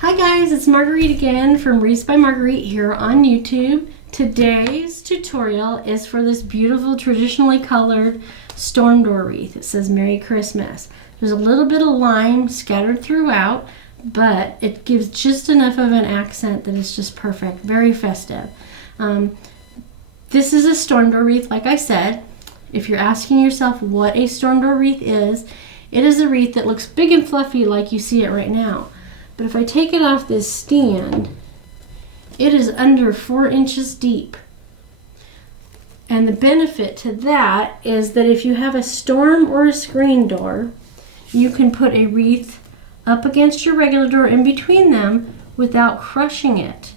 Hi guys, it's Marguerite again from Wreath by Marguerite here on YouTube. Today's tutorial is for this beautiful traditionally colored storm door wreath. It says Merry Christmas. There's a little bit of lime scattered throughout, but it gives just enough of an accent that it's just perfect, very festive. This is a storm door wreath, like I said. If you're asking yourself what a storm door wreath is, it is a wreath that looks big and fluffy like you see it right now. But if I take it off this stand, it is under 4 inches deep. And the benefit to that is that if you have a storm or a screen door, you can put a wreath up against your regular door in between them without crushing it.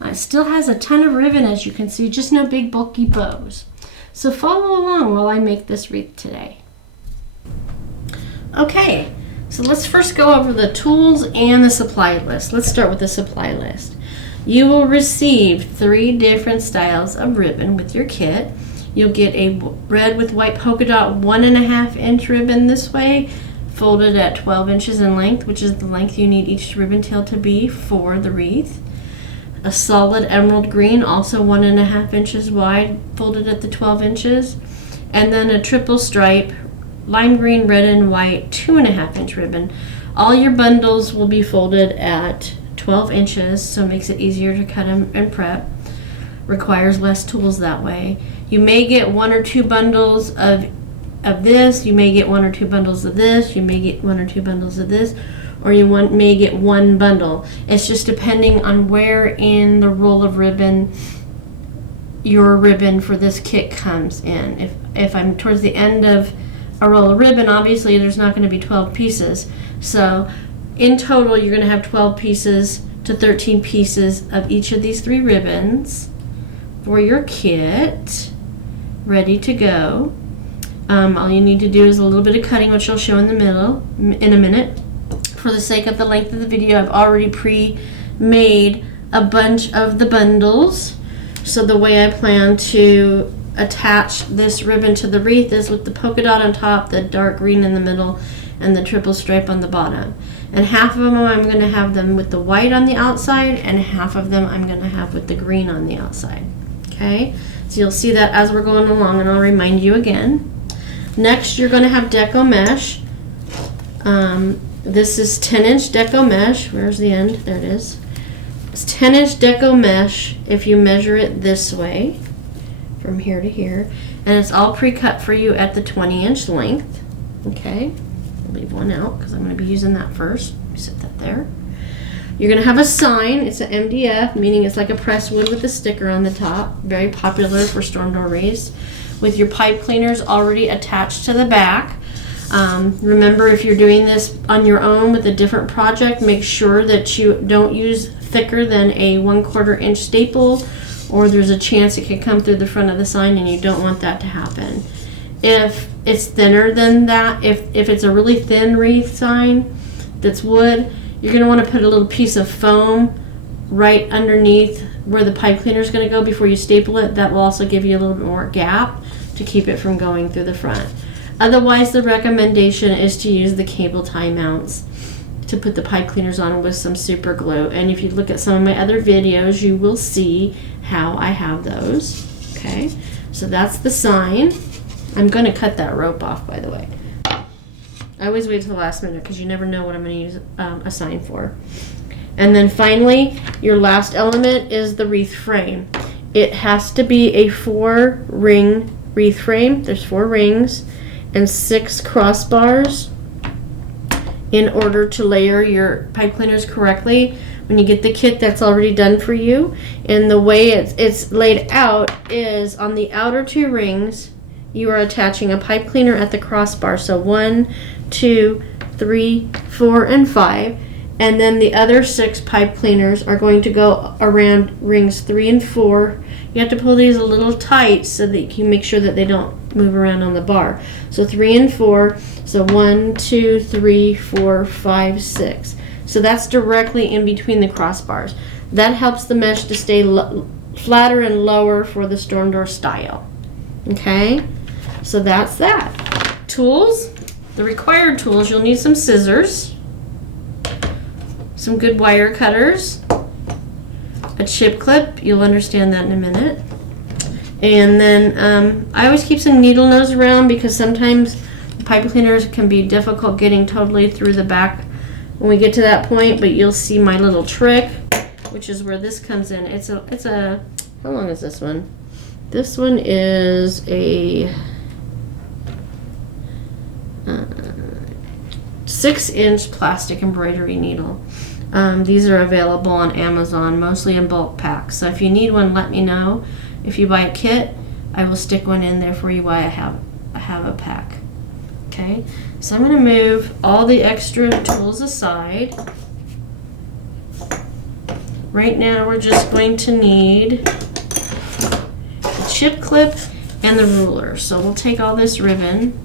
It still has a ton of ribbon, as you can see, just no big bulky bows. So follow along while I make this wreath today. Okay. So let's first go over the tools and the supply list. Let's start with the supply list. You will receive 3 different styles of ribbon with your kit. You'll get a red with white polka dot 1.5 inch ribbon this way, folded at 12 inches in length, which is the length you need each ribbon tail to be for the wreath. A solid emerald green, also 1.5 inches wide, folded at the 12 inches. And then a triple stripe lime green, red, and white 2.5 inch ribbon. All your bundles will be folded at 12 inches, so it makes it easier to cut them and prep. Requires less tools that way. You may get 1 or 2 bundles of this. You may get 1 or 2 bundles of this. You may get 1 or 2 bundles of this, or you may get 1 bundle. It's just depending on where in the roll of ribbon your ribbon for this kit comes in. If I'm towards the end of a roll of ribbon, obviously there's not going to be 12 pieces. So in total you're going to have 12 pieces to 13 pieces of each of these 3 ribbons for your kit ready to go. All you need to do is a little bit of cutting, which I'll show in the middle in a minute. For the sake of the length of the video, I've already pre-made a bunch of the bundles. So the way I plan to attach this ribbon to the wreath is with the polka dot on top, the dark green in the middle, and the triple stripe on the bottom. And half of them I'm going to have them with the white on the outside, and half of them I'm going to have with the green on the outside. Okay, so you'll see that as we're going along, and I'll remind you again. Next, you're going to have deco mesh. This is 10-inch deco mesh. Where's the end? There it is. It's 10-inch deco mesh if you measure it this way, from here to here, and it's all pre-cut for you at the 20-inch length. Okay, I'll leave one out because I'm going to be using that first. Set that there. You're going to have a sign. It's an MDF, meaning it's like a pressed wood with a sticker on the top. Very popular for storm door wreaths. With your pipe cleaners already attached to the back. Remember, if you're doing this on your own with a different project, make sure that you don't use thicker than a 1/4 inch staple, or there's a chance it could come through the front of the sign, and you don't want that to happen. If it's thinner than that, if it's a really thin wreath sign that's wood, you're going to want to put a little piece of foam right underneath where the pipe cleaner is going to go before you staple it. That will also give you a little bit more gap to keep it from going through the front. Otherwise, the recommendation is to use the cable tie mounts to put the pipe cleaners on with some super glue. And if you look at some of my other videos, you will see how I have those. Okay, so that's the sign. I'm going to cut that rope off, by the way. I always wait till the last minute because you never know what I'm going to use a sign for. And then finally, your last element is the wreath frame. It has to be a 4-ring wreath frame. There's 4 rings and 6 crossbars in order to layer your pipe cleaners correctly. When you get the kit, that's already done for you. And the way it's laid out is on the outer 2 rings, you are attaching a pipe cleaner at the crossbar. So 1, 2, 3, 4, and 5. And then the other 6 pipe cleaners are going to go around rings 3 and 4. You have to pull these a little tight so that you can make sure that they don't move around on the bar. So 3 and 4. So 1, 2, 3, 4, 5, 6. So that's directly in between the crossbars. That helps the mesh to stay flatter and lower for the storm door style. Okay, so that's that. Tools. The required tools, you'll need some scissors, some good wire cutters, a chip clip, you'll understand that in a minute. And then I always keep some needle nose around because sometimes pipe cleaners can be difficult getting totally through the back when we get to that point, but you'll see my little trick, which is where this comes in. It's a how long is this one? This one is a 6-inch plastic embroidery needle. These are available on Amazon, mostly in bulk packs. So if you need one, let me know. If you buy a kit, I will stick one in there for you while I have a pack. Okay, so I'm going to move all the extra tools aside. Right now we're just going to need the chip clip and the ruler. So we'll take all this ribbon,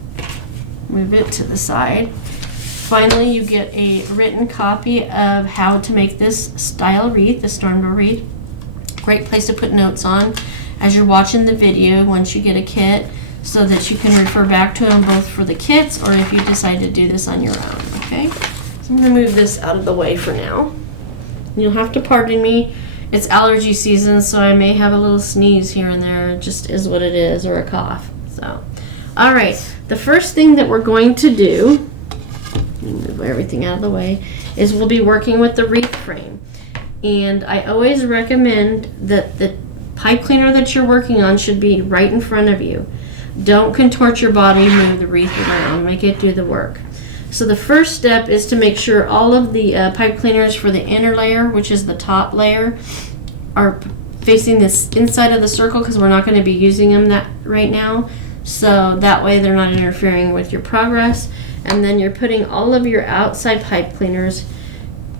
move it to the side. Finally, you get a written copy of how to make this style wreath, the storm door wreath. Great place to put notes on as you're watching the video once you get a kit, so that you can refer back to them both for the kits or if you decide to do this on your own, okay? So I'm gonna move this out of the way for now. You'll have to pardon me. It's allergy season, so I may have a little sneeze here and there. It just is what it is, or a cough. So, all right, the first thing that we're going to do, move everything out of the way, is we'll be working with the wreath frame. And I always recommend that the pipe cleaner that you're working on should be right in front of you. Don't contort your body, move the wreath around, make it do the work. So the first step is to make sure all of the pipe cleaners for the inner layer, which is the top layer, are facing this inside of the circle, because we're not going to be using them that right now. So that way they're not interfering with your progress. And then you're putting all of your outside pipe cleaners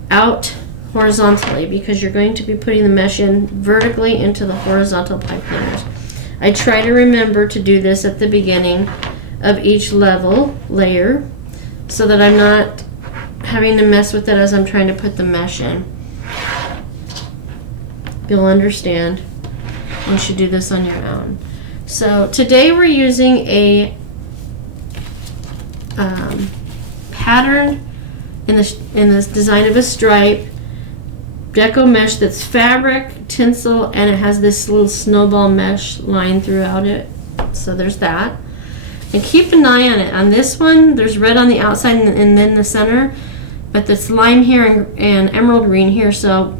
out horizontally, because you're going to be putting the mesh in vertically into the horizontal pipe cleaners. I try to remember to do this at the beginning of each layer, so that I'm not having to mess with it as I'm trying to put the mesh in. You'll understand once you do this on your own. So today we're using a pattern in this design of a stripe deco mesh that's fabric, tinsel, and it has this little snowball mesh line throughout it. So there's that. And keep an eye on it. On this one, there's red on the outside and then the center, but it's lime here and emerald green here, so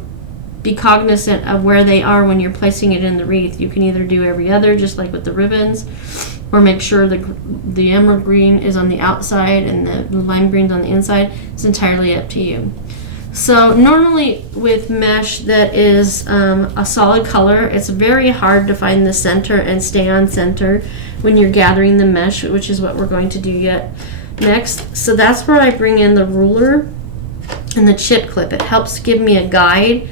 be cognizant of where they are when you're placing it in the wreath. You can either do every other, just like with the ribbons, or make sure the emerald green is on the outside and the lime green's on the inside. It's entirely up to you. So normally with mesh that is a solid color, it's very hard to find the center and stay on center when you're gathering the mesh, which is what we're going to do next. So that's where I bring in the ruler and the chip clip. It helps give me a guide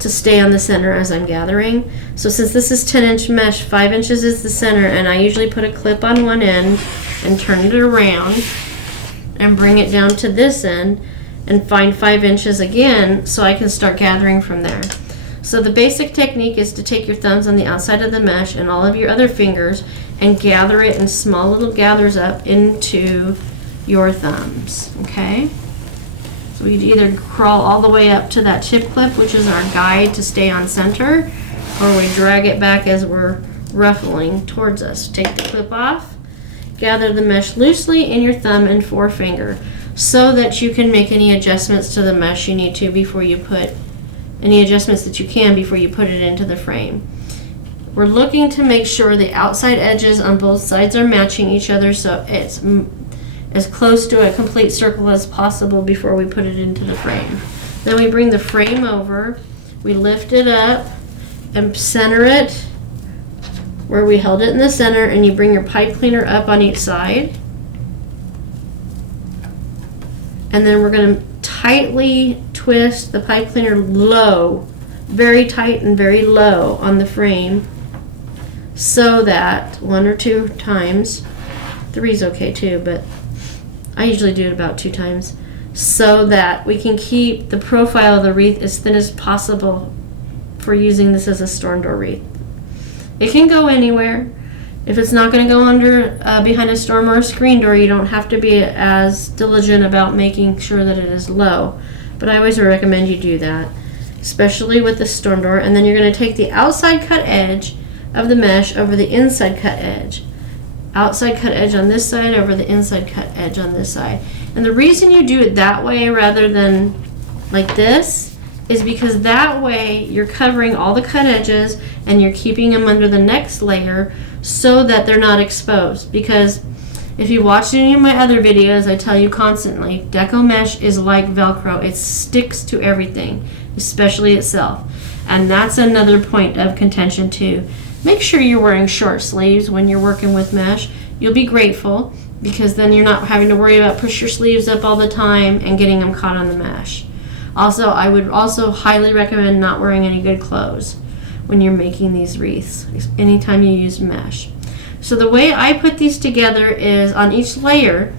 to stay on the center as I'm gathering. So since this is 10-inch mesh, 5 inches is the center, and I usually put a clip on one end and turn it around and bring it down to this end and find 5 inches again, so I can start gathering from there. So the basic technique is to take your thumbs on the outside of the mesh and all of your other fingers and gather it in small little gathers up into your thumbs, okay? So we either crawl all the way up to that chip clip, which is our guide to stay on center, or we drag it back as we're ruffling towards us. Take the clip off, gather the mesh loosely in your thumb and forefinger, so that you can make any adjustments to the mesh you need to before you put any adjustments that you can before you put it into the frame. We're looking to make sure the outside edges on both sides are matching each other, so it's as close to a complete circle as possible before we put it into the frame. Then we bring the frame over, we lift it up and center it where we held it in the center, and you bring your pipe cleaner up on each side. And then we're going to tightly twist the pipe cleaner low, very tight and very low on the frame, so that 1 or 2 times, 3 is okay too, but I usually do it about 2 times, so that we can keep the profile of the wreath as thin as possible for using this as a storm door wreath. It can go anywhere. If it's not going to go under behind a storm or a screen door, you don't have to be as diligent about making sure that it is low. but I always recommend you do that, especially with the storm door. And then you're going to take the outside cut edge of the mesh over the inside cut edge. Outside cut edge on this side over the inside cut edge on this side. And the reason you do it that way rather than like this is because that way you're covering all the cut edges and you're keeping them under the next layer so that they're not exposed. Because if you watch any of my other videos, I tell you constantly, deco mesh is like Velcro. It sticks to everything, especially itself. And that's another point of contention too. Make sure you're wearing short sleeves when you're working with mesh. You'll be grateful because then you're not having to worry about push your sleeves up all the time and getting them caught on the mesh. Also, I would also highly recommend not wearing any good clothes when you're making these wreaths, anytime you use mesh. So the way I put these together is on each layer,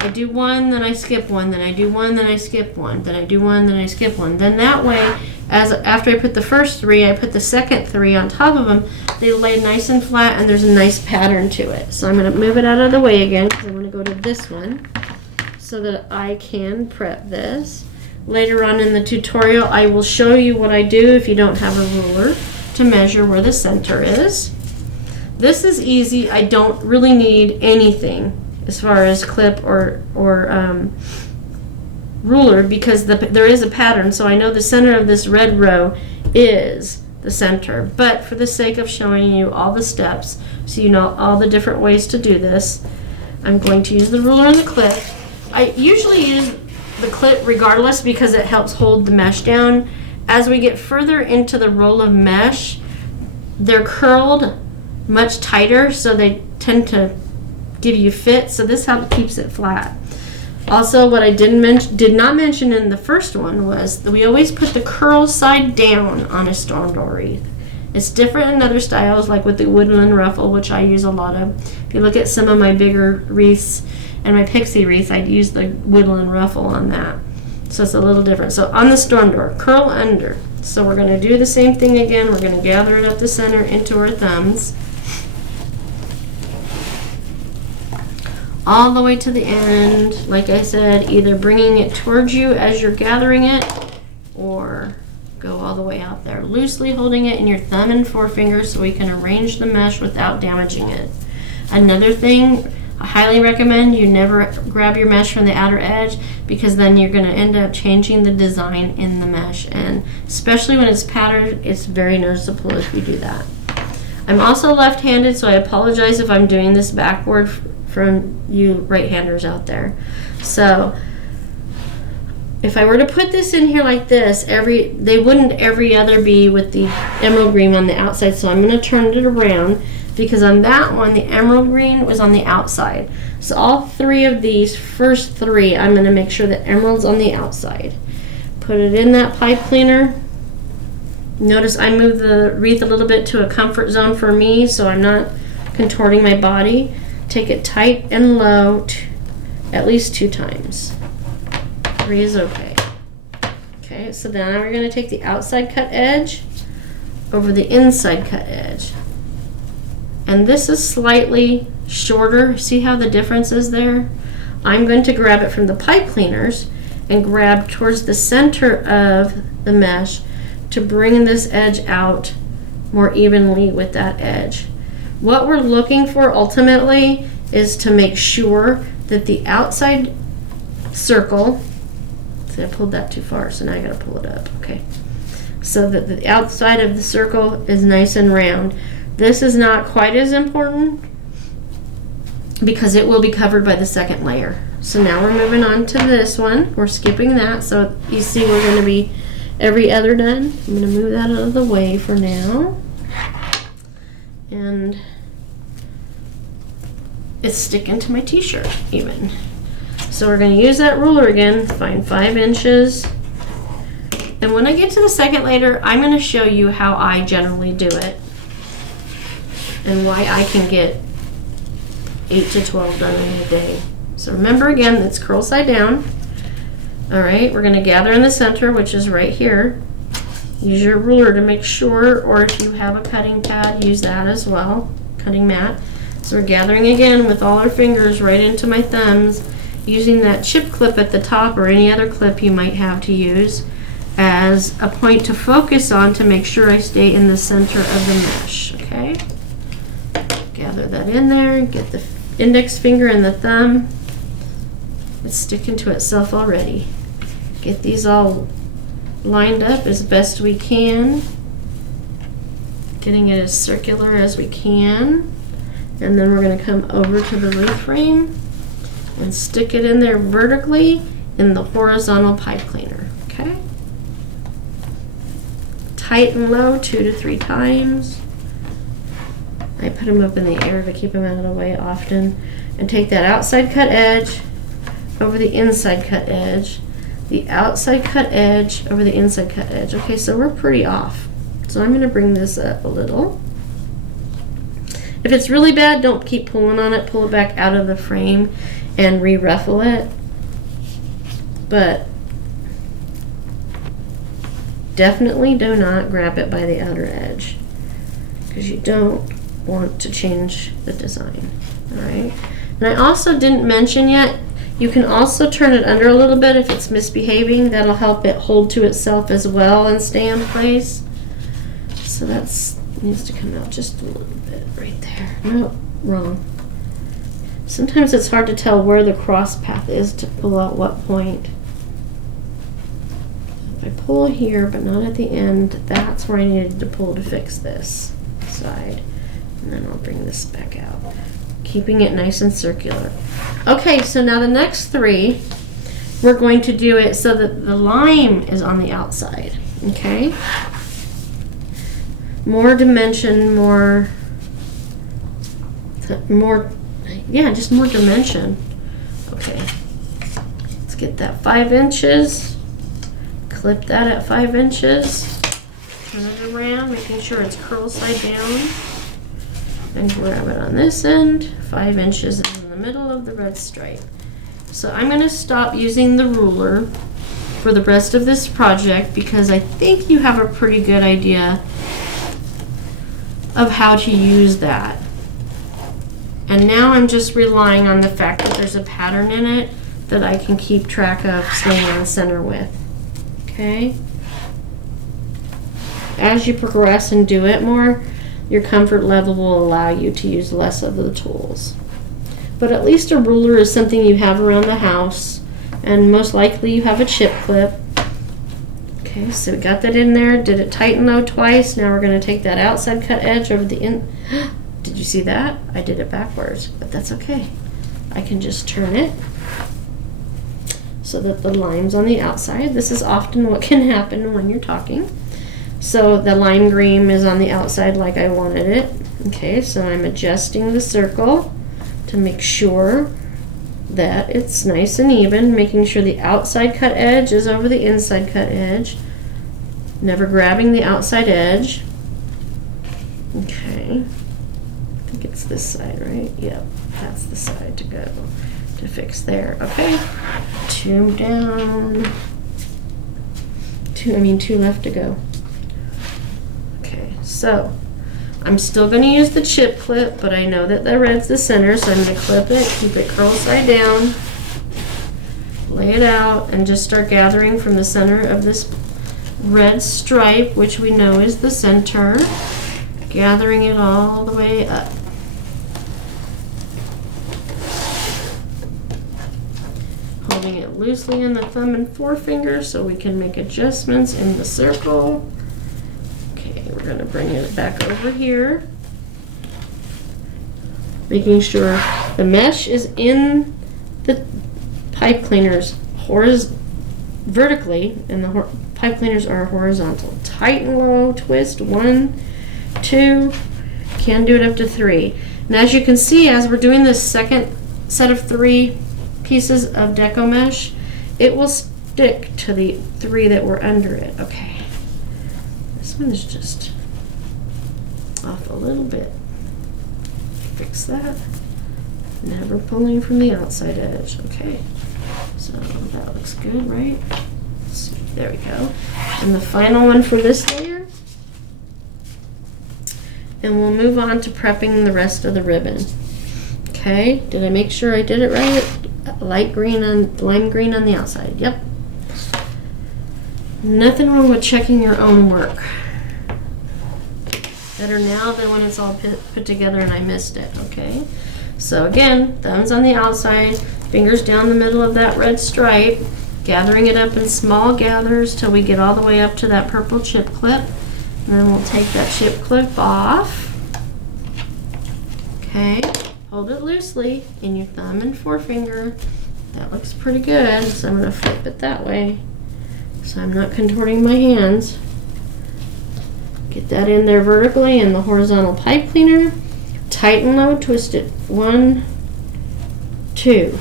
I do one, then I skip one, then I do one, then I skip one, then I do one, then I skip one. Then that way, after I put the first 3, I put the second 3 on top of them. They lay nice and flat, and there's a nice pattern to it. So I'm going to move it out of the way again, because I'm going to go to this one so that I can prep this. Later on in the tutorial, I will show you what I do if you don't have a ruler to measure where the center is. This is easy. I don't really need anything as far as clip or ruler because there is a pattern, so I know the center of this red row is the center. But for the sake of showing you all the steps, so you know all the different ways to do this, I'm going to use the ruler and the clip. I usually use the clip regardless because it helps hold the mesh down. As we get further into the roll of mesh, they're curled much tighter, so they tend to give you fit, so this helps keeps it flat. Also, what I did not mention in the first one was that we always put the curl side down on a storm door wreath. It's different in other styles, like with the woodland ruffle, which I use a lot of. If you look at some of my bigger wreaths and my pixie wreath, I'd use the woodland ruffle on that. So it's a little different. So on the storm door, curl under. So we're going to do the same thing again. We're going to gather it up the center into our thumbs. All the way to the end, like I said, either bringing it towards you as you're gathering it or go all the way out there, loosely holding it in your thumb and forefinger so we can arrange the mesh without damaging it. Another thing, I highly recommend you never grab your mesh from the outer edge because then you're going to end up changing the design in the mesh, and especially when it's patterned, it's very noticeable if you do that. I'm also left-handed, so I apologize if I'm doing this backward from you right-handers out there. So if I were to put this in here like this, they wouldn't every other be with the emerald green on the outside, so I'm going to turn it around because on that one the emerald green was on the outside. So all 3 of these first 3, I'm going to make sure that emerald's on the outside. Put it in that pipe cleaner. Notice I move the wreath a little bit to a comfort zone for me so I'm not contorting my body. Take it tight and low at least 2 times. 3 is okay. Okay, so then we're going to take the outside cut edge over the inside cut edge. And this is slightly shorter. See how the difference is there? I'm going to grab it from the pipe cleaners and grab towards the center of the mesh to bring this edge out more evenly with that edge. What we're looking for ultimately is to make sure that the outside circle, see I pulled that too far, so now I gotta pull it up, okay. So that the outside of the circle is nice and round. This is not quite as important because it will be covered by the second layer. So now we're moving on to this one. We're skipping that, so you see we're gonna be every other done. I'm gonna move that out of the way for now. And it's sticking to my t-shirt even. So we're going to use that ruler again, find 5 inches. And when I get to the second layer, I'm going to show you how I generally do it and why I can get 8 to 12 done in a day. So remember again, it's curl side down. All right, we're going to gather in the center, which is right here. Use your ruler to make sure, or if you have a cutting pad, use that as well, cutting mat. So we're gathering again with all our fingers right into my thumbs, using that chip clip at the top or any other clip you might have to use as a point to focus on to make sure I stay in the center of the mesh, okay? Gather that in there, get the index finger and the thumb. It's sticking to itself already. Get these all lined up as best we can, getting it as circular as we can, and then we're going to come over to the wreath frame and stick it in there vertically in the horizontal pipe cleaner, okay? Tight and low 2 to 3 times. I put them up in the air to keep them out of the way often, and take that outside cut edge over the inside cut edge, the outside cut edge over the inside cut edge. Okay, so we're pretty off. So I'm going to bring this up a little. If it's really bad, don't keep pulling on it. Pull it back out of the frame and re-ruffle it. But definitely do not grab it by the outer edge, because you don't want to change the design. Alright? And I also didn't mention yet, you can also turn it under a little bit if it's misbehaving. That'll help it hold to itself as well and stay in place. So that needs to come out just a little bit right there. No, wrong. Sometimes it's hard to tell where the cross path is to pull out what point. If I pull here but not at the end, that's where I needed to pull to fix this side. And then I'll bring this back out, keeping it nice and circular. Okay, so now the next 3, we're going to do it so that the lime is on the outside, okay? More dimension, just more dimension. Okay, let's get that 5 inches, clip that at 5 inches, turn it around, making sure it's curl side down, and grab it on this end, 5 inches in the middle of the red stripe. So I'm going to stop using the ruler for the rest of this project, because I think you have a pretty good idea of how to use that. And now I'm just relying on the fact that there's a pattern in it that I can keep track of staying on center with. Okay? As you progress and do it more, your comfort level will allow you to use less of the tools. But at least a ruler is something you have around the house, and most likely you have a chip clip. Okay, so we got that in there, did it tight and low twice. Now we're going to take that outside cut edge over the in. Did you see that? I did it backwards, but that's okay. I can just turn it so that the lime's on the outside. This is often what can happen when you're talking. So the lime green is on the outside like I wanted it. Okay, so I'm adjusting the circle to make sure that it's nice and even, making sure the outside cut edge is over the inside cut edge, never grabbing the outside edge. Okay, I think it's this side, right? Yep, that's the side to go to fix there. Okay, 2 down, 2 left to go. Okay, so I'm still going to use the chip clip, but I know that the red's the center, so I'm going to clip it, keep it curl side down, lay it out, and just start gathering from the center of this red stripe, which we know is the center, gathering it all the way up. Holding it loosely in the thumb and forefinger so we can make adjustments in the circle. We're going to bring it back over here, making sure the mesh is in the pipe cleaners vertically, and the pipe cleaners are horizontal. Tight and low twist, 1, 2, can do it up to 3. And as you can see, as we're doing this second set of 3 pieces of deco mesh, it will stick to the 3 that were under it. Okay. This one is just off a little bit. Fix that. Never pulling from the outside edge. Okay, so that looks good, right? Let's see. There we go. And the final one for this layer. And we'll move on to prepping the rest of the ribbon. Okay, did I make sure I did it right? Light green on, lime green on the outside, yep. Nothing wrong with checking your own work. Better now than when it's all put together and I missed it, okay? So again, thumbs on the outside, fingers down the middle of that red stripe, gathering it up in small gathers till we get all the way up to that purple chip clip. And then we'll take that chip clip off. Okay, hold it loosely in your thumb and forefinger. That looks pretty good, so I'm gonna flip it that way so I'm not contorting my hands. Get that in there vertically in the horizontal pipe cleaner. Tight and low, twist it. 1, 2.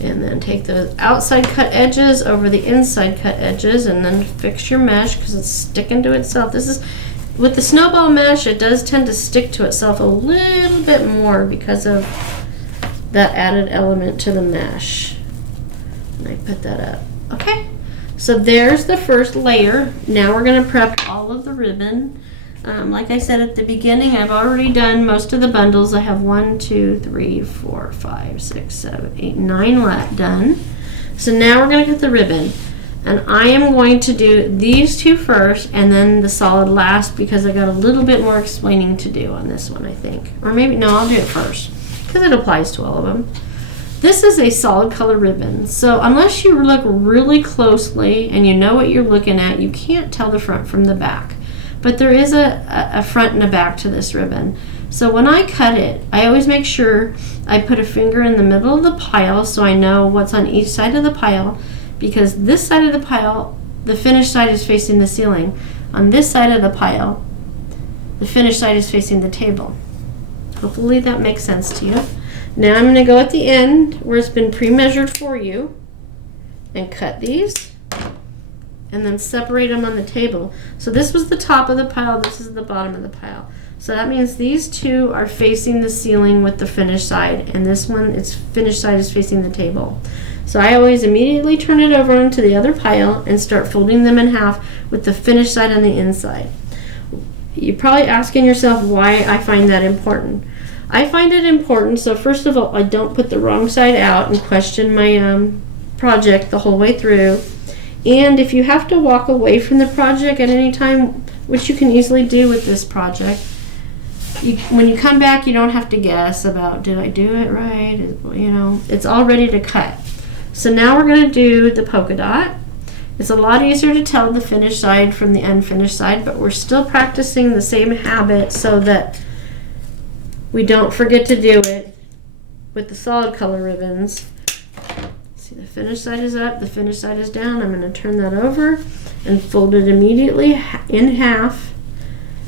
And then take the outside cut edges over the inside cut edges and then fix your mesh because it's sticking to itself. This is, with the snowball mesh, it does tend to stick to itself a little bit more because of that added element to the mesh. And I put that up. Okay, so there's the first layer. Now we're going to prep all of the ribbon. Like I said at the beginning, I've already done most of the bundles. I have 1, 2, 3, 4, 5, 6, 7, 8, 9 done. So now we're going to cut the ribbon. And I am going to do these two first and then the solid last because I got a little bit more explaining to do on this one, I think. Or maybe, no, I'll do it first because it applies to all of them. This is a solid color ribbon, so unless you look really closely and you know what you're looking at, you can't tell the front from the back. But there is a front and a back to this ribbon. So when I cut it, I always make sure I put a finger in the middle of the pile so I know what's on each side of the pile, because this side of the pile, the finished side is facing the ceiling. On this side of the pile, the finished side is facing the table. Hopefully that makes sense to you. Now I'm going to go at the end where it's been pre-measured for you and cut these and then separate them on the table. So this was the top of the pile, this is the bottom of the pile. So that means these two are facing the ceiling with the finished side, and this one, its finished side is facing the table. So I always immediately turn it over into the other pile and start folding them in half with the finished side on the inside. You're probably asking yourself why I find that important. I find it important, so first of all, I don't put the wrong side out and question my project the whole way through. And if you have to walk away from the project at any time, which you can easily do with this project, when you come back, you don't have to guess about, did I do it right? You know, it's all ready to cut. So now we're going to do the polka dot. It's a lot easier to tell the finished side from the unfinished side, but we're still practicing the same habit so that we don't forget to do it with the solid color ribbons. See, the finished side is up, the finished side is down. I'm going to turn that over and fold it immediately in half,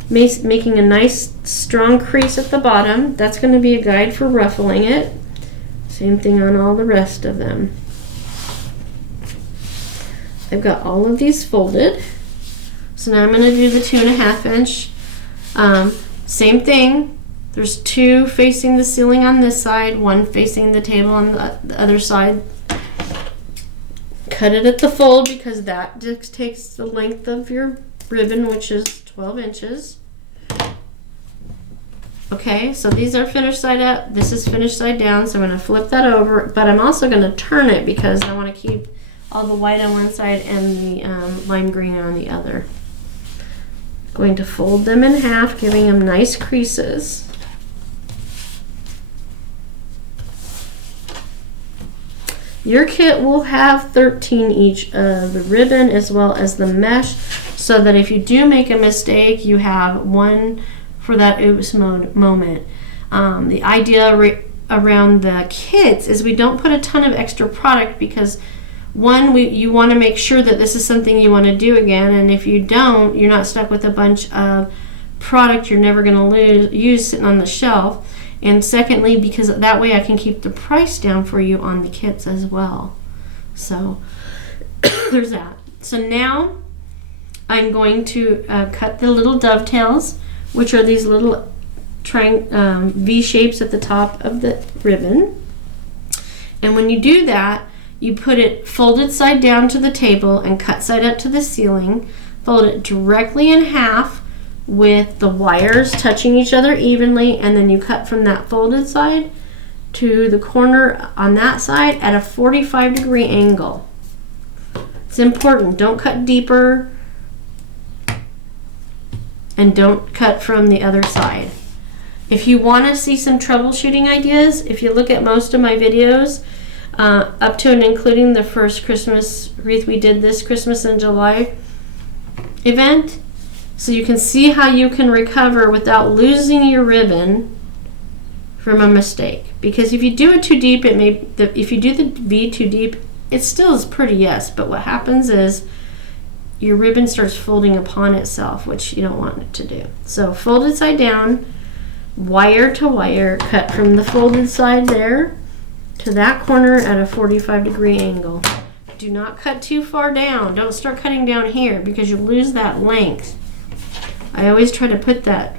making a nice strong crease at the bottom. That's going to be a guide for ruffling it. Same thing on all the rest of them. I've got all of these folded. So now I'm going to do the 2.5 inch. Same thing. There's two facing the ceiling on this side, one facing the table on the other side. Cut it at the fold because that dictates the length of your ribbon, which is 12 inches. Okay, so these are finished side up, this is finished side down, so I'm going to flip that over, but I'm also going to turn it because I want to keep all the white on one side and the lime green on the other. Going to fold them in half, giving them nice creases. Your kit will have 13 each of the ribbon as well as the mesh, so that if you do make a mistake, you have one for that oops moment. The idea around the kits is we don't put a ton of extra product because one, you want to make sure that this is something you want to do again, and if you don't, you're not stuck with a bunch of product you're never going to use sitting on the shelf. And secondly, because that way I can keep the price down for you on the kits as well. So there's that. So now I'm going to cut the little dovetails, which are these little V shapes at the top of the ribbon. And when you do that, you put it folded side down to the table and cut side up to the ceiling. Fold it directly in half with the wires touching each other evenly, and then you cut from that folded side to the corner on that side at a 45-degree angle. It's important. Don't cut deeper, and don't cut from the other side. If you want to see some troubleshooting ideas, if you look at most of my videos, up to and including the first Christmas wreath we did this Christmas in July event, so you can see how you can recover without losing your ribbon from a mistake. Because if you do it too deep, if you do the V too deep, it still is pretty, yes, but what happens is your ribbon starts folding upon itself, which you don't want it to do. So folded side down, wire to wire, cut from the folded side there to that corner at a 45-degree angle. Do not cut too far down. Don't start cutting down here because you lose that length. I always try to put that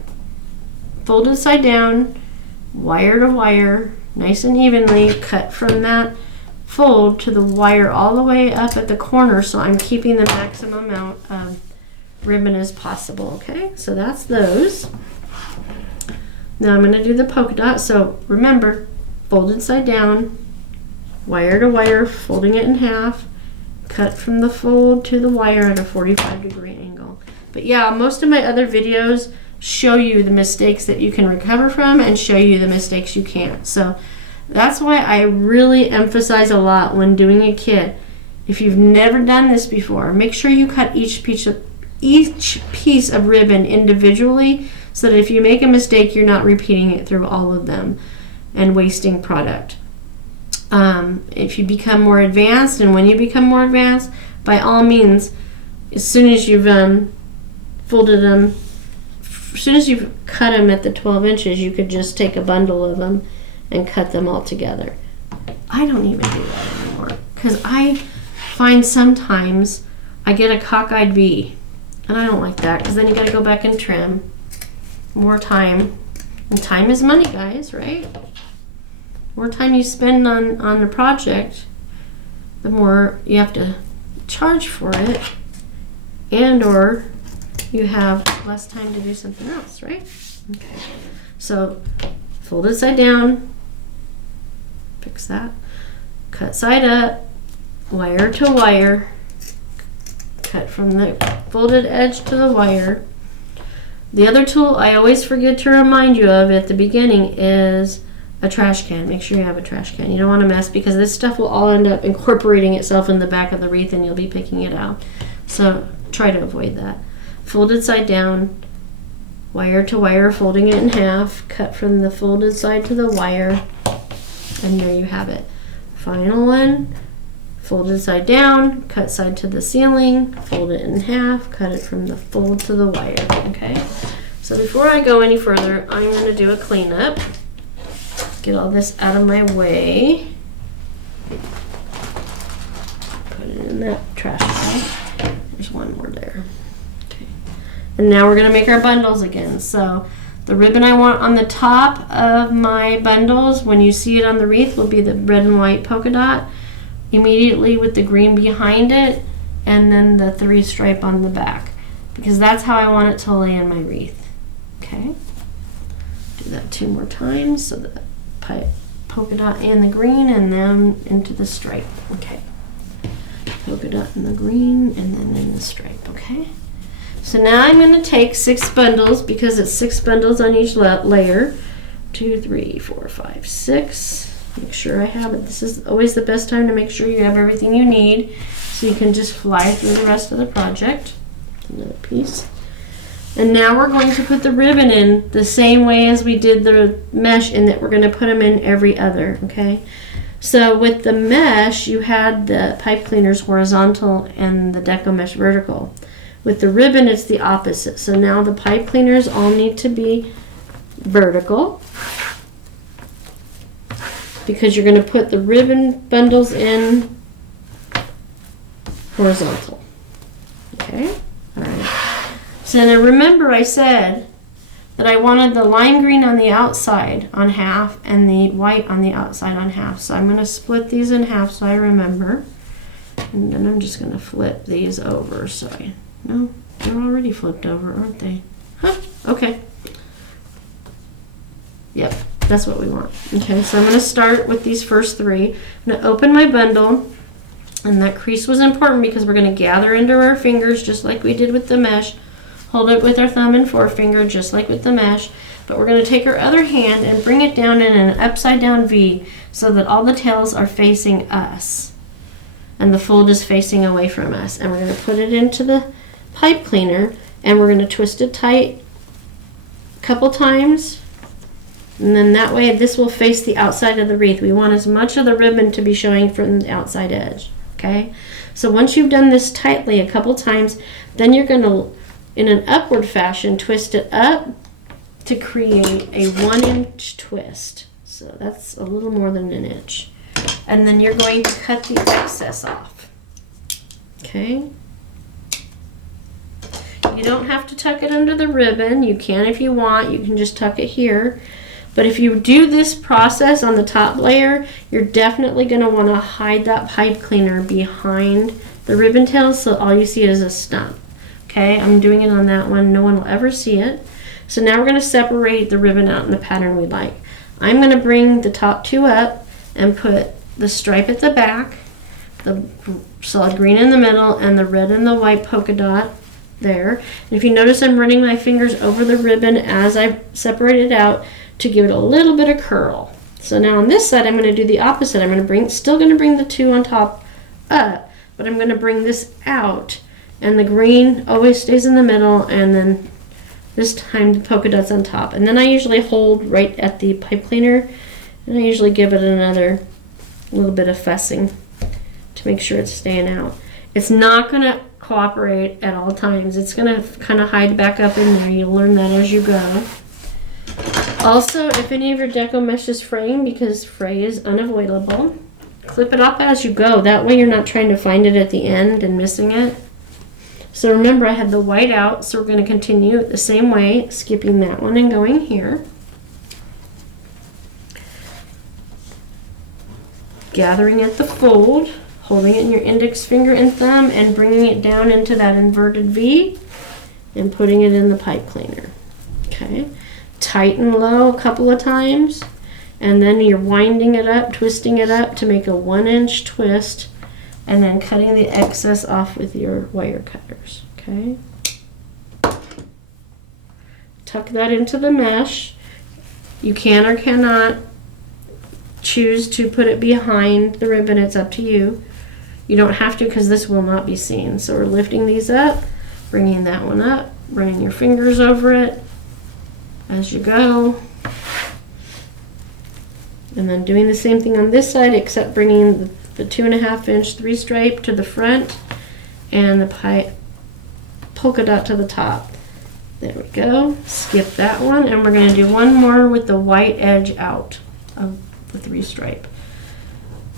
folded side down, wire to wire, nice and evenly, cut from that fold to the wire all the way up at the corner, so I'm keeping the maximum amount of ribbon as possible. Okay, so that's those. Now I'm going to do the polka dot. So remember, folded side down, wire to wire, folding it in half, cut from the fold to the wire at a 45-degree angle. But yeah, most of my other videos show you the mistakes that you can recover from and show you the mistakes you can't. So that's why I really emphasize a lot when doing a kit. If you've never done this before, make sure you cut each piece of ribbon individually, so that if you make a mistake, you're not repeating it through all of them and wasting product. If you become more advanced, and when you become more advanced, by all means, as soon as you've folded them, as soon as you've cut them at the 12 inches, you could just take a bundle of them and cut them all together. I don't even do that anymore, because I find sometimes I get a cockeyed V, and I don't like that, because then you got to go back and trim. More time, and time is money, guys, right? More time you spend on a project, the more you have to charge for it, and or you have less time to do something else, right? Okay, so folded side down, fix that, cut side up, wire to wire, cut from the folded edge to the wire. The other tool I always forget to remind you of at the beginning is a trash can. Make sure you have a trash can. You don't want to mess, because this stuff will all end up incorporating itself in the back of the wreath and you'll be picking it out. So try to avoid that. Folded side down, wire to wire, folding it in half, cut from the folded side to the wire, and there you have it. Final one, folded side down, cut side to the ceiling, fold it in half, cut it from the fold to the wire. Okay, so before I go any further, I'm going to do a cleanup. Get all this out of my way. Put it in that trash bag. There's one more there. Okay, and now we're going to make our bundles again. So the ribbon I want on the top of my bundles, when you see it on the wreath, will be the red and white polka dot, immediately with the green behind it, and then the 3 stripe on the back, because that's how I want it to lay in my wreath. Okay, do that 2 more times, so the polka dot and the green, and then into the stripe. Okay, polka dot in the green, and then in the stripe. Okay, so now I'm going to take 6 bundles, because it's 6 bundles on each layer. 2, 3, 4, 5, 6. Make sure I have it. This is always the best time to make sure you have everything you need, so you can just fly through the rest of the project. Another piece. And now we're going to put the ribbon in the same way as we did the mesh, in that we're going to put them in every other. Okay, so with the mesh, you had the pipe cleaners horizontal and the deco mesh vertical. With the ribbon, it's the opposite. So now the pipe cleaners all need to be vertical, because you're going to put the ribbon bundles in horizontal. Okay, all right. So now remember, I said that I wanted the lime green on the outside on half and the white on the outside on half. So I'm going to split these in half so I remember. And then I'm just going to flip these over. So no, they're already flipped over, aren't they? Huh, okay. Yep, that's what we want. Okay, so I'm going to start with these first three. I'm going to open my bundle, and that crease was important because we're going to gather into our fingers just like we did with the mesh. Hold it with our thumb and forefinger just like with the mesh, but we're going to take our other hand and bring it down in an upside down V so that all the tails are facing us and the fold is facing away from us. And we're going to put it into the pipe cleaner and we're going to twist it tight a couple times, and then that way this will face the outside of the wreath. We want as much of the ribbon to be showing from the outside edge. Okay, so once you've done this tightly a couple times, then you're going to, in an upward fashion, twist it up to create a 1-inch twist. So that's a little more than an inch. And then you're going to cut the excess off. Okay. You don't have to tuck it under the ribbon. You can if you want. You can just tuck it here. But if you do this process on the top layer, you're definitely going to want to hide that pipe cleaner behind the ribbon tails so all you see is a stump. Okay, I'm doing it on that one. No one will ever see it. So now we're going to separate the ribbon out in the pattern we like. I'm going to bring the top two up and put the stripe at the back, the solid green in the middle, and the red and the white polka dot there. And if you notice, I'm running my fingers over the ribbon as I separate it out to give it a little bit of curl. So now on this side, I'm going to do the opposite. I'm going to still going to bring the two on top up, but I'm going to bring this out, and the green always stays in the middle, and then this time the polka dots on top. And then I usually hold right at the pipe cleaner, and I usually give it another little bit of fussing to make sure it's staying out. It's not going to cooperate at all times. It's going to kind of hide back up in there. You'll learn that as you go. Also, if any of your deco mesh is fraying, because fray is unavoidable, clip it off as you go. That way you're not trying to find it at the end and missing it. So remember, I had the white out, so we're going to continue the same way, skipping that one and going here. Gathering at the fold, holding it in your index finger and thumb, and bringing it down into that inverted V, and putting it in the pipe cleaner. Okay. Tight and low a couple of times, and then you're winding it up, twisting it up to make a 1-inch twist, and then cutting the excess off with your wire cutters. Okay. Tuck that into the mesh. You can or cannot choose to put it behind the ribbon. It's up to you. You don't have to, because this will not be seen. So we're lifting these up, bringing that one up, running your fingers over it as you go, and then doing the same thing on this side, except bringing the 2.5-inch 3-stripe to the front and the polka dot to the top. There we go. Skip that one, and we're going to do one more with the white edge out of the 3-stripe.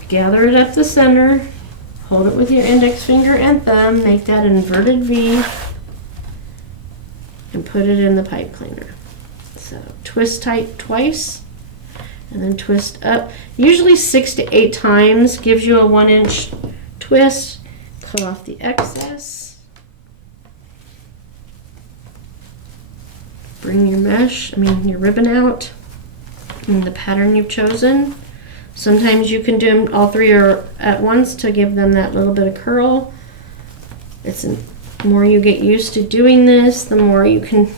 Gather it up the center, hold it with your index finger and thumb, make that inverted V, and put it in the pipe cleaner. So twist tight twice, and then twist up. Usually 6 to 8 times gives you a 1-inch twist. Cut off the excess. Bring your your ribbon out in the pattern you've chosen. Sometimes you can do them all three at once to give them that little bit of curl. The more you get used to doing this, the more you can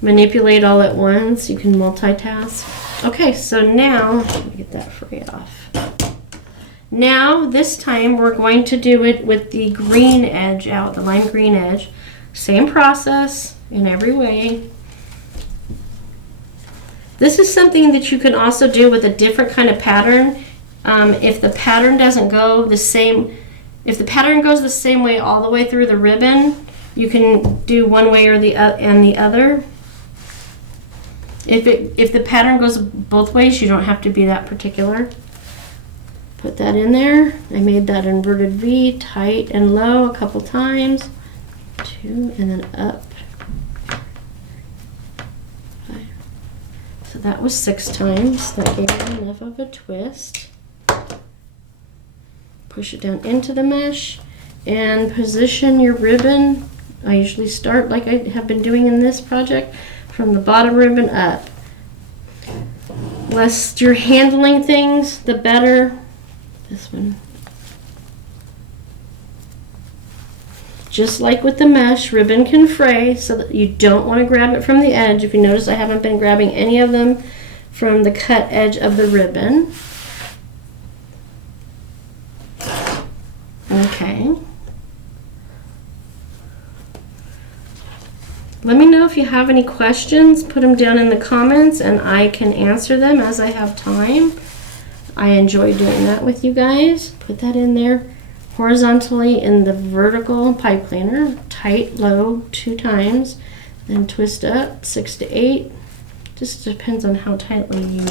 manipulate all at once. You can multitask. Okay, so now, let me get that fray off. Now, this time, we're going to do it with the green edge out, the lime green edge. Same process in every way. This is something that you can also do with a different kind of pattern. If the pattern doesn't go the same, if the pattern goes the same way all the way through the ribbon, you can do one way or the other. If the pattern goes both ways, you don't have to be that particular. Put that in there. I made that inverted V, tight and low a couple times. 2, and then up. 5. So that was 6 times. That gave me enough of a twist. Push it down into the mesh and position your ribbon I usually start like I have been doing in this project from the bottom ribbon up. Less you're handling things, the better. This one. Just like with the mesh, ribbon can fray, so that you don't want to grab it from the edge. If you notice, I haven't been grabbing any of them from the cut edge of the ribbon. Okay. Let me know if you have any questions. Put them down in the comments and I can answer them as I have time. I enjoy doing that with you guys. Put that in there horizontally in the vertical pipe cleaner. Tight, low 2 times. Then twist up 6 to 8. Just depends on how tightly you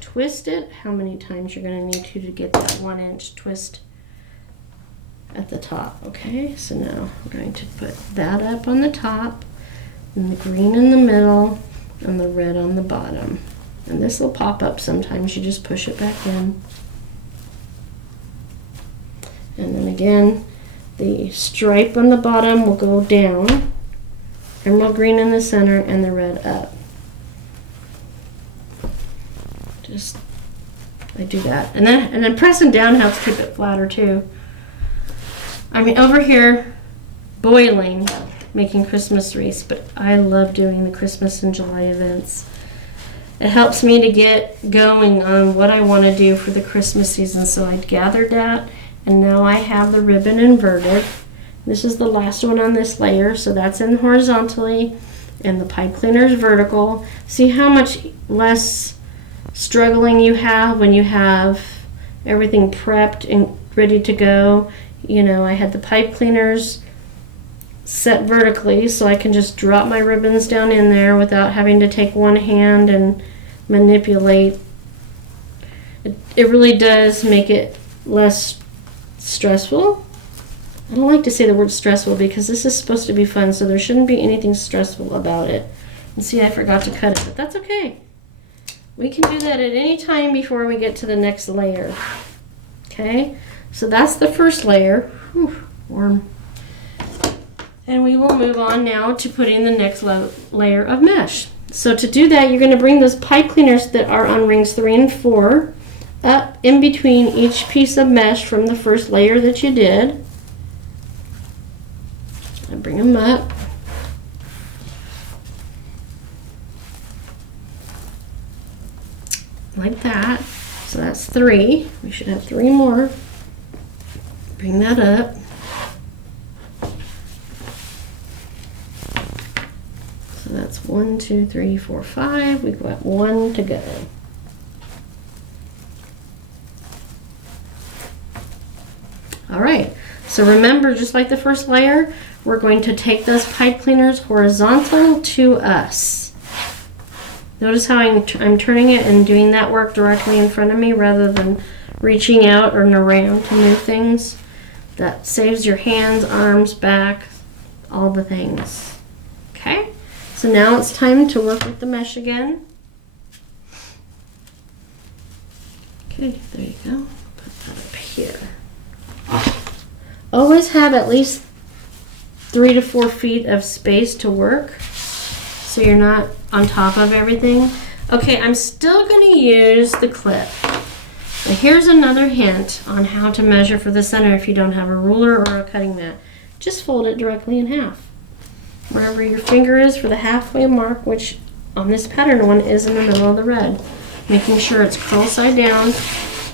twist it, how many times you're going to need to get that 1 inch twist at the top. Okay, so now I'm going to put that up on the top, and the green in the middle, and the red on the bottom. And this will pop up sometimes, you just push it back in. And then again, the stripe on the bottom will go down, emerald green in the center, and the red up. Just, I do that. And then pressing down helps keep it flatter too. I mean, over here, boiling, making Christmas wreaths, but I love doing the Christmas and July events. It helps me to get going on what I want to do for the Christmas season. So I gathered that, and now I have the ribbon inverted. This is the last one on this layer, so that's in horizontally, and the pipe cleaner is vertical. See how much less struggling you have when you have everything prepped and ready to go. You know, I had the pipe cleaners set vertically, so I can just drop my ribbons down in there without having to take one hand and manipulate. It really does make it less stressful. I don't like to say the word stressful because this is supposed to be fun, so there shouldn't be anything stressful about it. And see, I forgot to cut it, but that's okay. We can do that at any time before we get to the next layer. Okay, so that's the first layer. Whew, warm. And we will move on now to putting the next layer of mesh. So to do that, you're going to bring those pipe cleaners that are on rings 3 and 4 up in between each piece of mesh from the first layer that you did. I bring them up. Like that. So that's 3. We should have 3 more. Bring that up. So that's 1, 2, 3, 4, 5. We've got 1 to go. All right. So remember, just like the first layer, we're going to take those pipe cleaners horizontal to us. Notice how I'm turning it and doing that work directly in front of me rather than reaching out or around to move things. That saves your hands, arms, back, all the things. Okay, so now it's time to work with the mesh again. Okay, there you go. Put that up here. Always have at least 3 to 4 feet of space to work, so you're not on top of everything. Okay, I'm still going to use the clip. Now here's another hint on how to measure for the center if you don't have a ruler or a cutting mat. Just fold it directly in half. Wherever your finger is for the halfway mark, which on this pattern one is in the middle of the red. Making sure it's curl side down,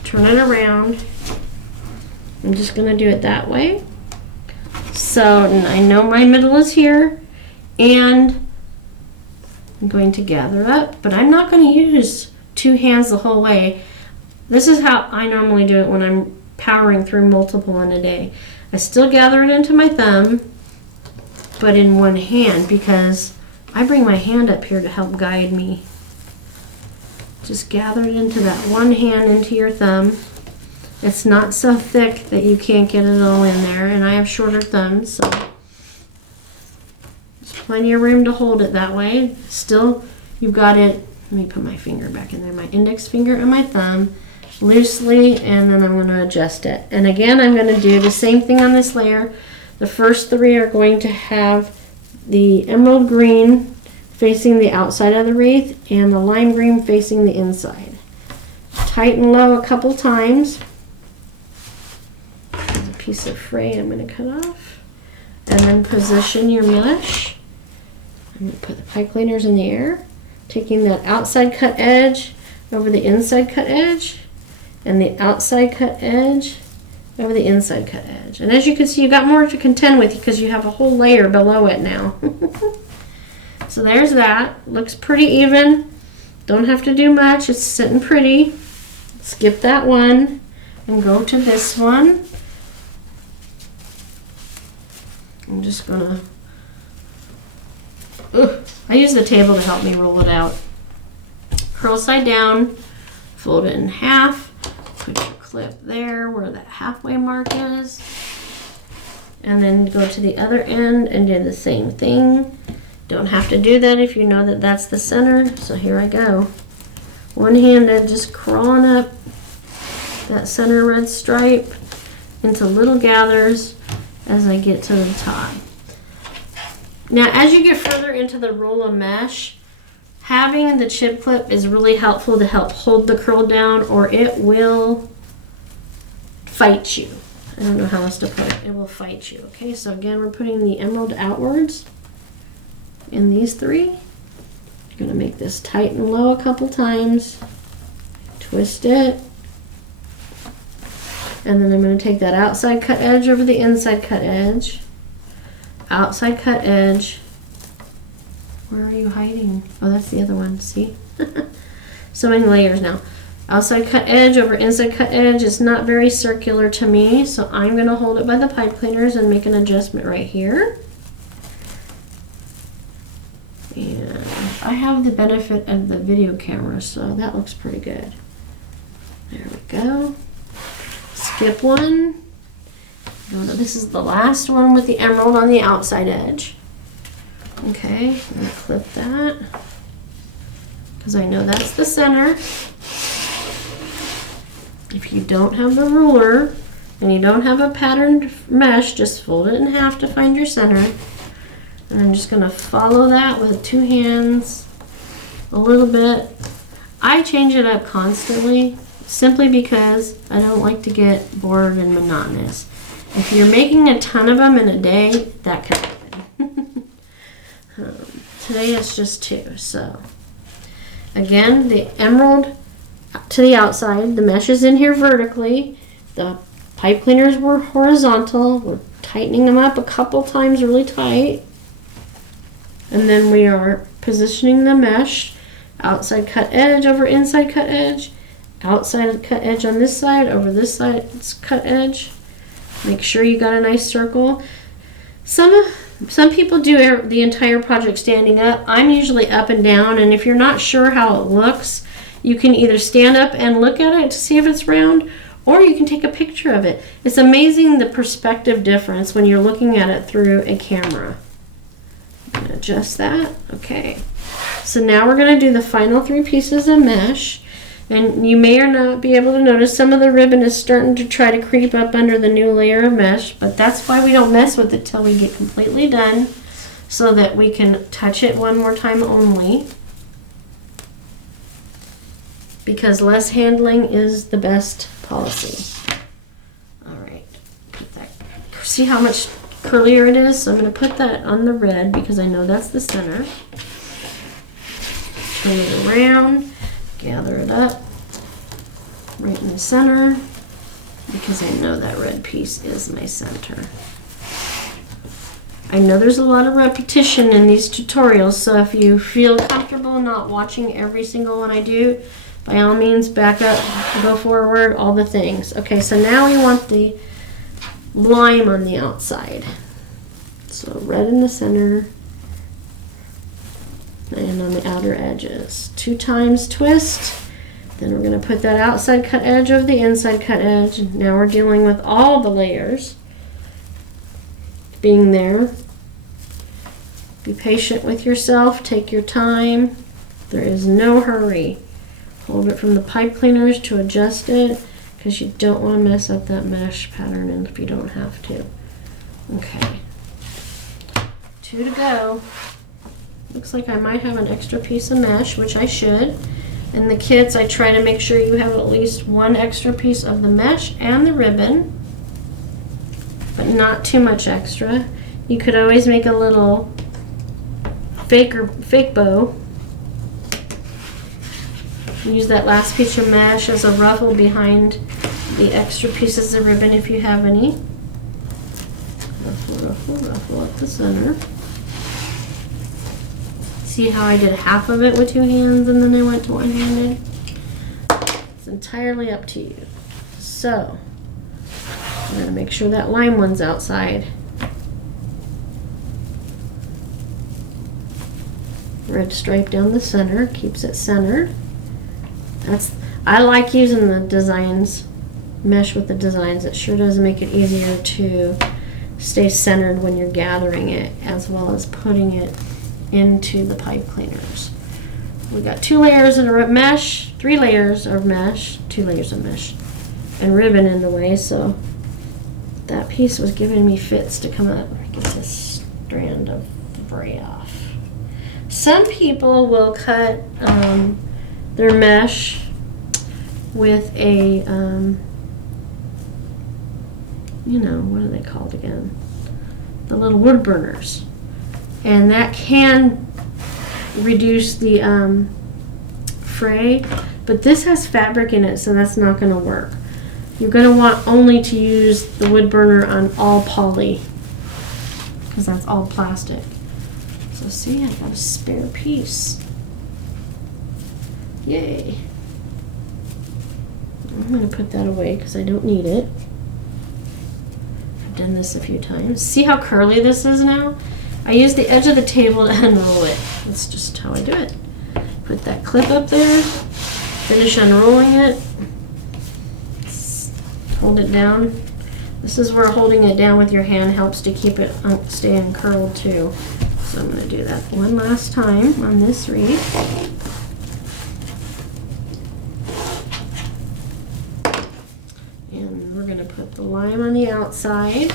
turn it around. I'm just going to do it that way. So I know my middle is here, and I'm going to gather up, but I'm not going to use 2 hands the whole way. This is how I normally do it when I'm powering through multiple in a day. I still gather it into my thumb, but in 1 hand, because I bring my hand up here to help guide me. Just gather it into that 1 hand into your thumb. It's not so thick that you can't get it all in there, and I have shorter thumbs, so there's plenty of room to hold it that way. Still, you've got it. Let me put my finger back in there, my index finger and my thumb loosely, and then I'm going to adjust it. And again, I'm going to do the same thing on this layer, The first three are going to have the emerald green facing the outside of the wreath and the lime green facing the inside. Tighten low a couple times. There's a piece of fray I'm going to cut off. And then position your mesh. I'm going to put the pipe cleaners in the air, taking that outside cut edge over the inside cut edge, and the outside cut edge over the inside cut edge. And as you can see, you've got more to contend with because you have a whole layer below it now. So there's that. Looks pretty even. Don't have to do much. It's sitting pretty. Skip that one and go to this one. I'm just gonna, I use the table to help me roll it out. Curl side down, fold it in half, put your clip there where that halfway mark is, and then go to the other end and do the same thing. Don't have to do that if you know that that's the center. So here I go. One-handed, just crawling up that center red stripe into little gathers as I get to the top. Now, as you get further into the roll of mesh, having the chip clip is really helpful to help hold the curl down, or it will fight you. I don't know how else to put it. It will fight you. Okay, so again, we're putting the emerald outwards in these three. I'm going to make this tight and low a couple times. Twist it. And then I'm going to take that outside cut edge over the inside cut edge. Outside cut edge. Where are you hiding? Oh, that's the other one. See? So many layers now. Outside cut edge over inside cut edge. It's not very circular to me, so I'm going to hold it by the pipe cleaners and make an adjustment right here. And I have the benefit of the video camera, so that looks pretty good. There we go. Skip one. This is the last one with the emerald on the outside edge. Okay, I'm going to clip that because I know that's the center. If you don't have the ruler and you don't have a patterned mesh, just fold it in half to find your center. And I'm just going to follow that with two hands a little bit. I change it up constantly simply because I don't like to get bored and monotonous. If you're making a ton of them in a day, that can happen. Today it's just two. So again, the emerald to the outside, the mesh is in here vertically. The pipe cleaners were horizontal. We're tightening them up a couple times really tight. And then we are positioning the mesh, outside cut edge over inside cut edge, outside cut edge on this side over this side's cut edge. Make sure you got a nice circle. Some people do the entire project standing up. I'm usually up and down, and if you're not sure how it looks, you can either stand up and look at it to see if it's round, or you can take a picture of it. It's amazing the perspective difference when you're looking at it through a camera. I'm going to adjust that. Okay. So now we're going to do the final three pieces of mesh. And you may or not be able to notice some of the ribbon is starting to try to creep up under the new layer of mesh, but that's why we don't mess with it till we get completely done, so that we can touch it one more time only. Because less handling is the best policy. All right. See how much curlier it is? So I'm going to put that on the red because I know that's the center. Turn it around. Gather it up right in the center because I know that red piece is my center. I know there's a lot of repetition in these tutorials, so if you feel comfortable not watching every single one I do, by all means back up, go forward, all the things. Okay, so now we want the lime on the outside. So red in the center and on the outer edges. 2 times twist. Then we're going to put that outside cut edge over the inside cut edge. Now we're dealing with all the layers being there. Be patient with yourself. Take your time. There is no hurry. Hold it from the pipe cleaners to adjust it because you don't want to mess up that mesh pattern if you don't have to. Okay. 2 to go. Looks like I might have an extra piece of mesh, which I should. And the kits, I try to make sure you have at least 1 extra piece of the mesh and the ribbon, but not too much extra. You could always make a little fake bow. Use that last piece of mesh as a ruffle behind the extra pieces of ribbon if you have any. Ruffle, ruffle, ruffle up the center. See how I did half of it with 2 hands and then I went to 1-handed? It's entirely up to you. So, I'm going to make sure that lime one's outside. Red stripe down the center, keeps it centered. I like using the designs, mesh with the designs. It sure does make it easier to stay centered when you're gathering it, as well as putting it into the pipe cleaners. We got 2 layers of mesh, 3 layers of mesh, 2 layers of mesh, and ribbon in the way, so that piece was giving me fits to come up. Get this strand of fray off. Some people will cut their mesh with a, you know, what are they called again? The little wood burners. And that can reduce the fray, but this has fabric in it, so that's not going to work. You're going to want only to use the wood burner on all poly, because that's all plastic. So see, I got a spare piece. Yay. I'm going to put that away because I don't need it. I've done this a few times. See how curly this is now? I use the edge of the table to unroll it. That's just how I do it. Put that clip up there, finish unrolling it, hold it down. This is where holding it down with your hand helps to keep it stay uncurled too. So I'm going to do that one last time on this wreath. And we're going to put the lime on the outside.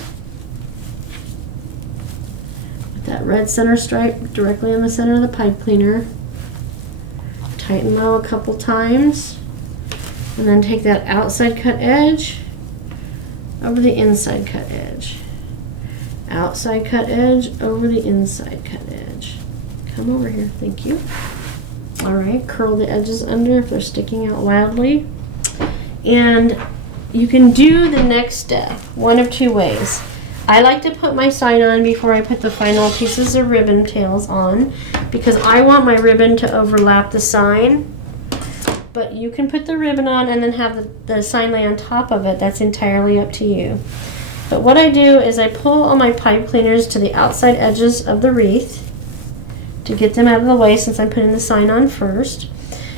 With that red center stripe directly in the center of the pipe cleaner. Tighten low a couple times. And then take that outside cut edge over the inside cut edge. Outside cut edge over the inside cut edge. Come over here, thank you. Alright, curl the edges under if they're sticking out wildly. And you can do the next step one of 2 ways. I like to put my sign on before I put the final pieces of ribbon tails on, because I want my ribbon to overlap the sign. But you can put the ribbon on and then have the sign lay on top of it. That's entirely up to you. But what I do is I pull all my pipe cleaners to the outside edges of the wreath to get them out of the way, since I'm putting the sign on first.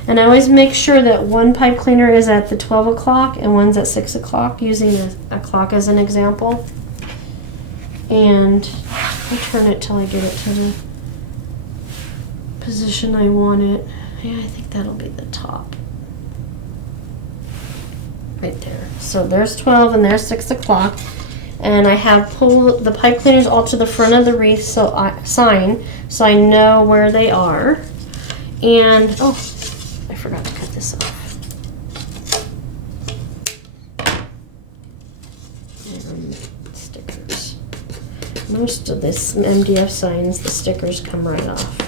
And I always make sure that one pipe cleaner is at the 12 o'clock and one's at 6 o'clock, using a clock as an example. And I turn it till I get it to the position I want it. Yeah, I think that'll be the top. Right there. So there's 12 and there's 6 o'clock. And I have pulled the pipe cleaners all to the front of the wreath sign, so I know where they are. And, oh, I forgot to cut this off. And stickers. Most of this MDF signs, the stickers come right off.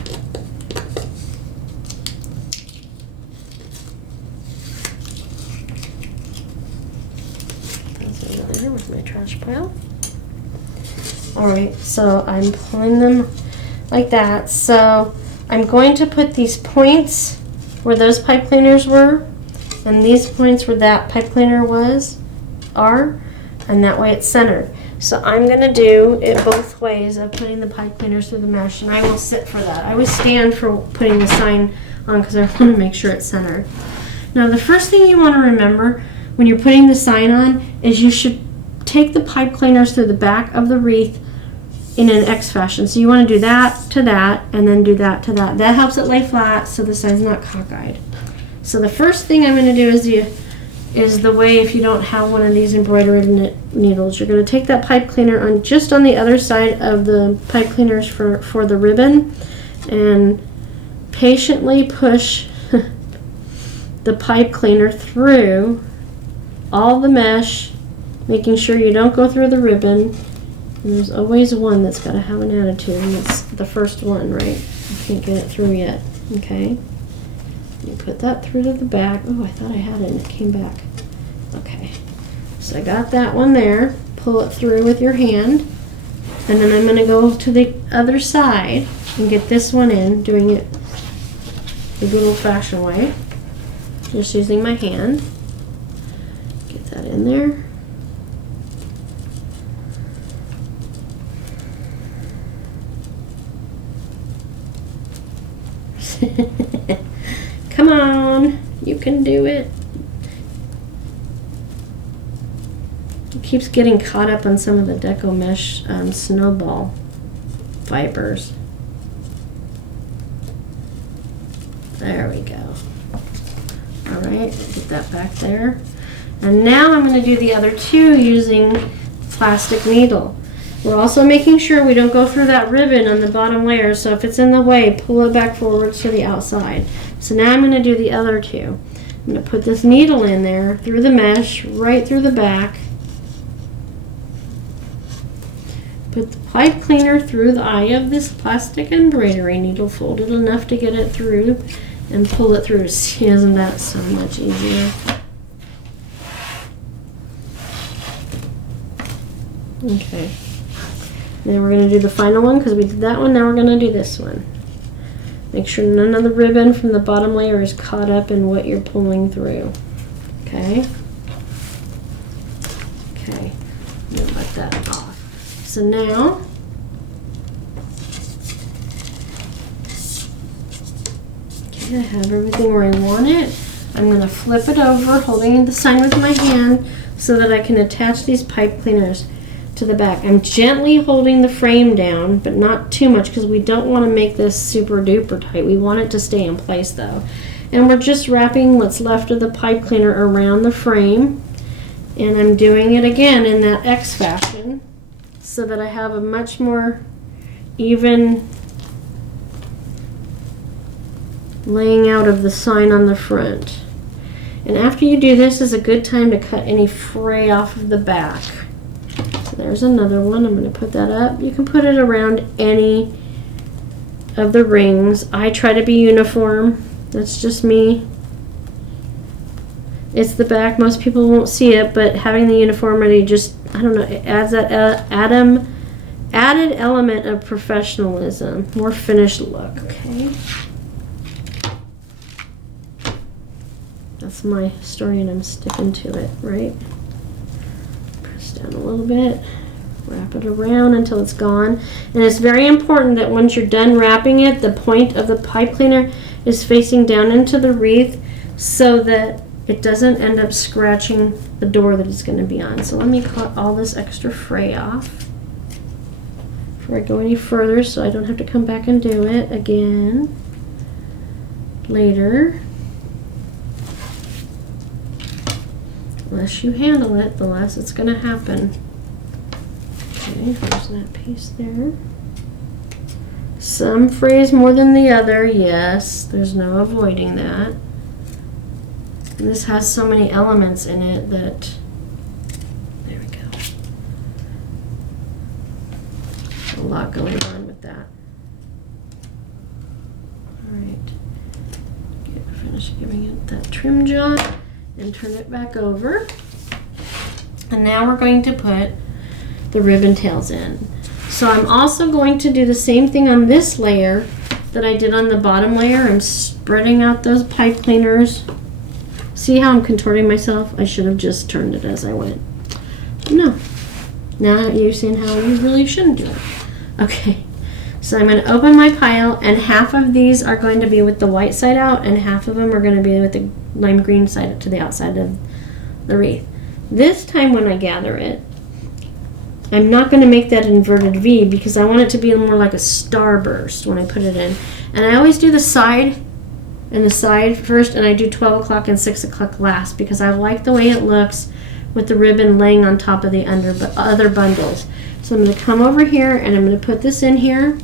With my trash pile. Alright, so I'm pulling them like that. So I'm going to put these points where those pipe cleaners were, and these points where that pipe cleaner are, and that way it's centered. So I'm going to do it both ways of putting the pipe cleaners through the mesh, and I will sit for that. I always stand for putting the sign on because I want to make sure it's centered. Now the first thing you want to remember when you're putting the sign on is you should take the pipe cleaners through the back of the wreath in an X fashion. So you want to do that to that and then do that to that. That helps it lay flat so the sign's not cockeyed. So the first thing I'm going to do is the way if you don't have one of these embroidered needles. You're going to take that pipe cleaner on just on the other side of the pipe cleaners for the ribbon and patiently push the pipe cleaner through all the mesh, making sure you don't go through the ribbon. And there's always one that's got to have an attitude, and it's the first one, right? You can't get it through yet. Okay. You put that through to the back. Oh, I thought I had it and it came back. Okay. So I got that one there. Pull it through with your hand. And then I'm going to go to the other side and get this one in, doing it the good old-fashioned way. Just using my hand. Get that in there. Come on, you can do it. It keeps getting caught up on some of the Deco Mesh snowball fibers. There we go. All right, get that back there. And now I'm going to do the other two using plastic needle. We're also making sure we don't go through that ribbon on the bottom layer, so if it's in the way, pull it back forward to the outside. So now I'm going to do the other two. I'm going to put this needle in there through the mesh, right through the back. Put the pipe cleaner through the eye of this plastic embroidery needle, folded enough to get it through, and pull it through. See, isn't that so much easier? Okay. Then we're going to do the final one because we did that one. Now we're going to do this one. Make sure none of the ribbon from the bottom layer is caught up in what you're pulling through. Okay? Okay. I'm going to let that off. So now, okay, I have everything where I want it. I'm going to flip it over, holding the sign with my hand so that I can attach these pipe cleaners to the back. I'm gently holding the frame down, but not too much because we don't want to make this super duper tight. We want it to stay in place though. And we're just wrapping what's left of the pipe cleaner around the frame. And I'm doing it again in that X fashion so that I have a much more even laying out of the sign on the front. And after you do this is a good time to cut any fray off of the back. There's another one. I'm going to put that up. You can put it around any of the rings. I try to be uniform. That's just me. It's the back. Most people won't see it, but having the uniformity just, I don't know, it adds that added element of professionalism. More finished look. Okay. That's my story and I'm sticking to it, right? Down a little bit, wrap it around until it's gone. And it's very important that once you're done wrapping it, the point of the pipe cleaner is facing down into the wreath so that it doesn't end up scratching the door that it's going to be on. So let me cut all this extra fray off before I go any further so I don't have to come back and do it again later. The less you handle it, the less it's going to happen. Okay, there's that piece there. Some frays more than the other, yes. There's no avoiding that. And this has so many elements in it that, there we go. A lot going on with that. Alright. Finish giving it that trim job. And turn it back over. And now we're going to put the ribbon tails in. So I'm also going to do the same thing on this layer that I did on the bottom layer. I'm spreading out those pipe cleaners. See how I'm contorting myself? I should have just turned it as I went. No. Now you're seeing how you really shouldn't do it. Okay. So I'm going to open my pile, and half of these are going to be with the white side out, and half of them are going to be with the lime green side to the outside of the wreath. This time when I gather it, I'm not going to make that inverted V because I want it to be more like a starburst when I put it in. And I always do the side and the side first, and I do 12 o'clock and 6 o'clock last because I like the way it looks with the ribbon laying on top of the other bundles. So I'm going to come over here and I'm going to put this in here,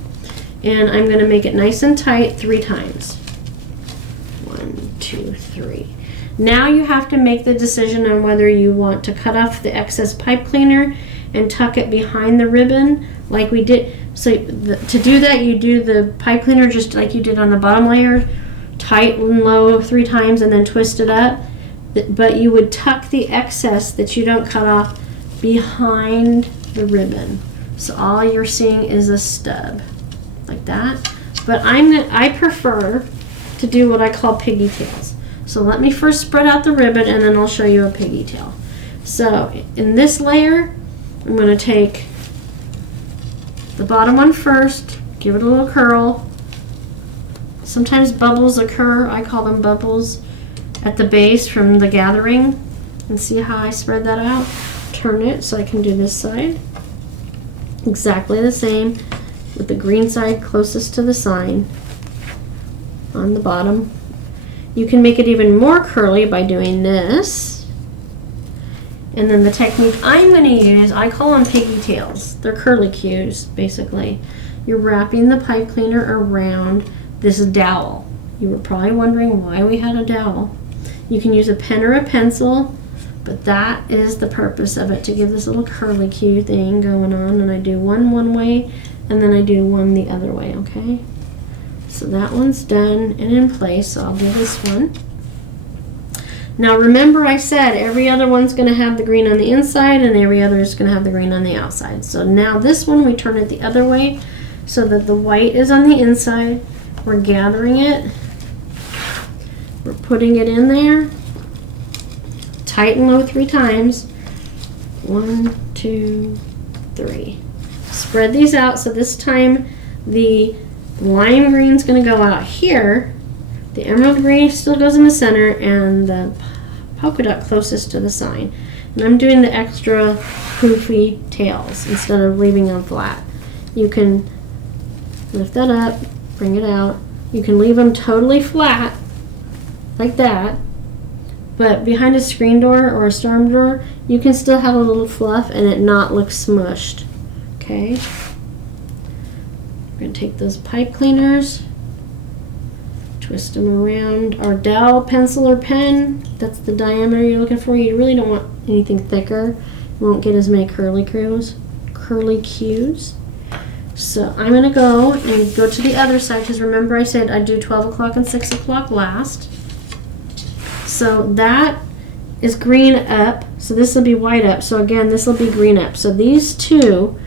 and I'm going to make it nice and tight 3 times. 1, 2, 3. Now you have to make the decision on whether you want to cut off the excess pipe cleaner and tuck it behind the ribbon like we did. So to do that, you do the pipe cleaner just like you did on the bottom layer, tight and low 3 times, and then twist it up. But you would tuck the excess that you don't cut off behind the ribbon. So all you're seeing is a stub like that. But I prefer to do what I call piggy tails. So let me first spread out the ribbon and then I'll show you a piggy tail. So in this layer, I'm going to take the bottom one first, give it a little curl. Sometimes bubbles occur, I call them bubbles, at the base from the gathering. And see how I spread that out? Turn it so I can do this side. Exactly the same with the green side closest to the sign on the bottom. You can make it even more curly by doing this. And then the technique I'm going to use, I call them piggy tails. They're curly cues, basically. You're wrapping the pipe cleaner around this dowel. You were probably wondering why we had a dowel. You can use a pen or a pencil, but that is the purpose of it, to give this little curly cue thing going on. And I do one way, and then I do one the other way, okay? So that one's done and in place, so I'll do this one. Now remember I said every other one's going to have the green on the inside and every other is going to have the green on the outside. So now this one we turn it the other way so that the white is on the inside. We're gathering it. We're putting it in there. Tight and low 3 times. 1, 2, 3. Spread these out so this time the lime green is going to go out here. The emerald green still goes in the center, and the polka dot closest to the sign. And I'm doing the extra poofy tails instead of leaving them flat. You can lift that up, bring it out. You can leave them totally flat, like that. But behind a screen door or a storm door, you can still have a little fluff and it not look smushed. Okay? We're going to take those pipe cleaners, twist them around our dowel pencil or pen. That's the diameter you're looking for. You really don't want anything thicker. You won't get as many curly cues. So I'm going to go and go to the other side, because remember I said I'd do 12 o'clock and 6 o'clock last. So that is green up. So this will be white up. So again, this will be green up. So these two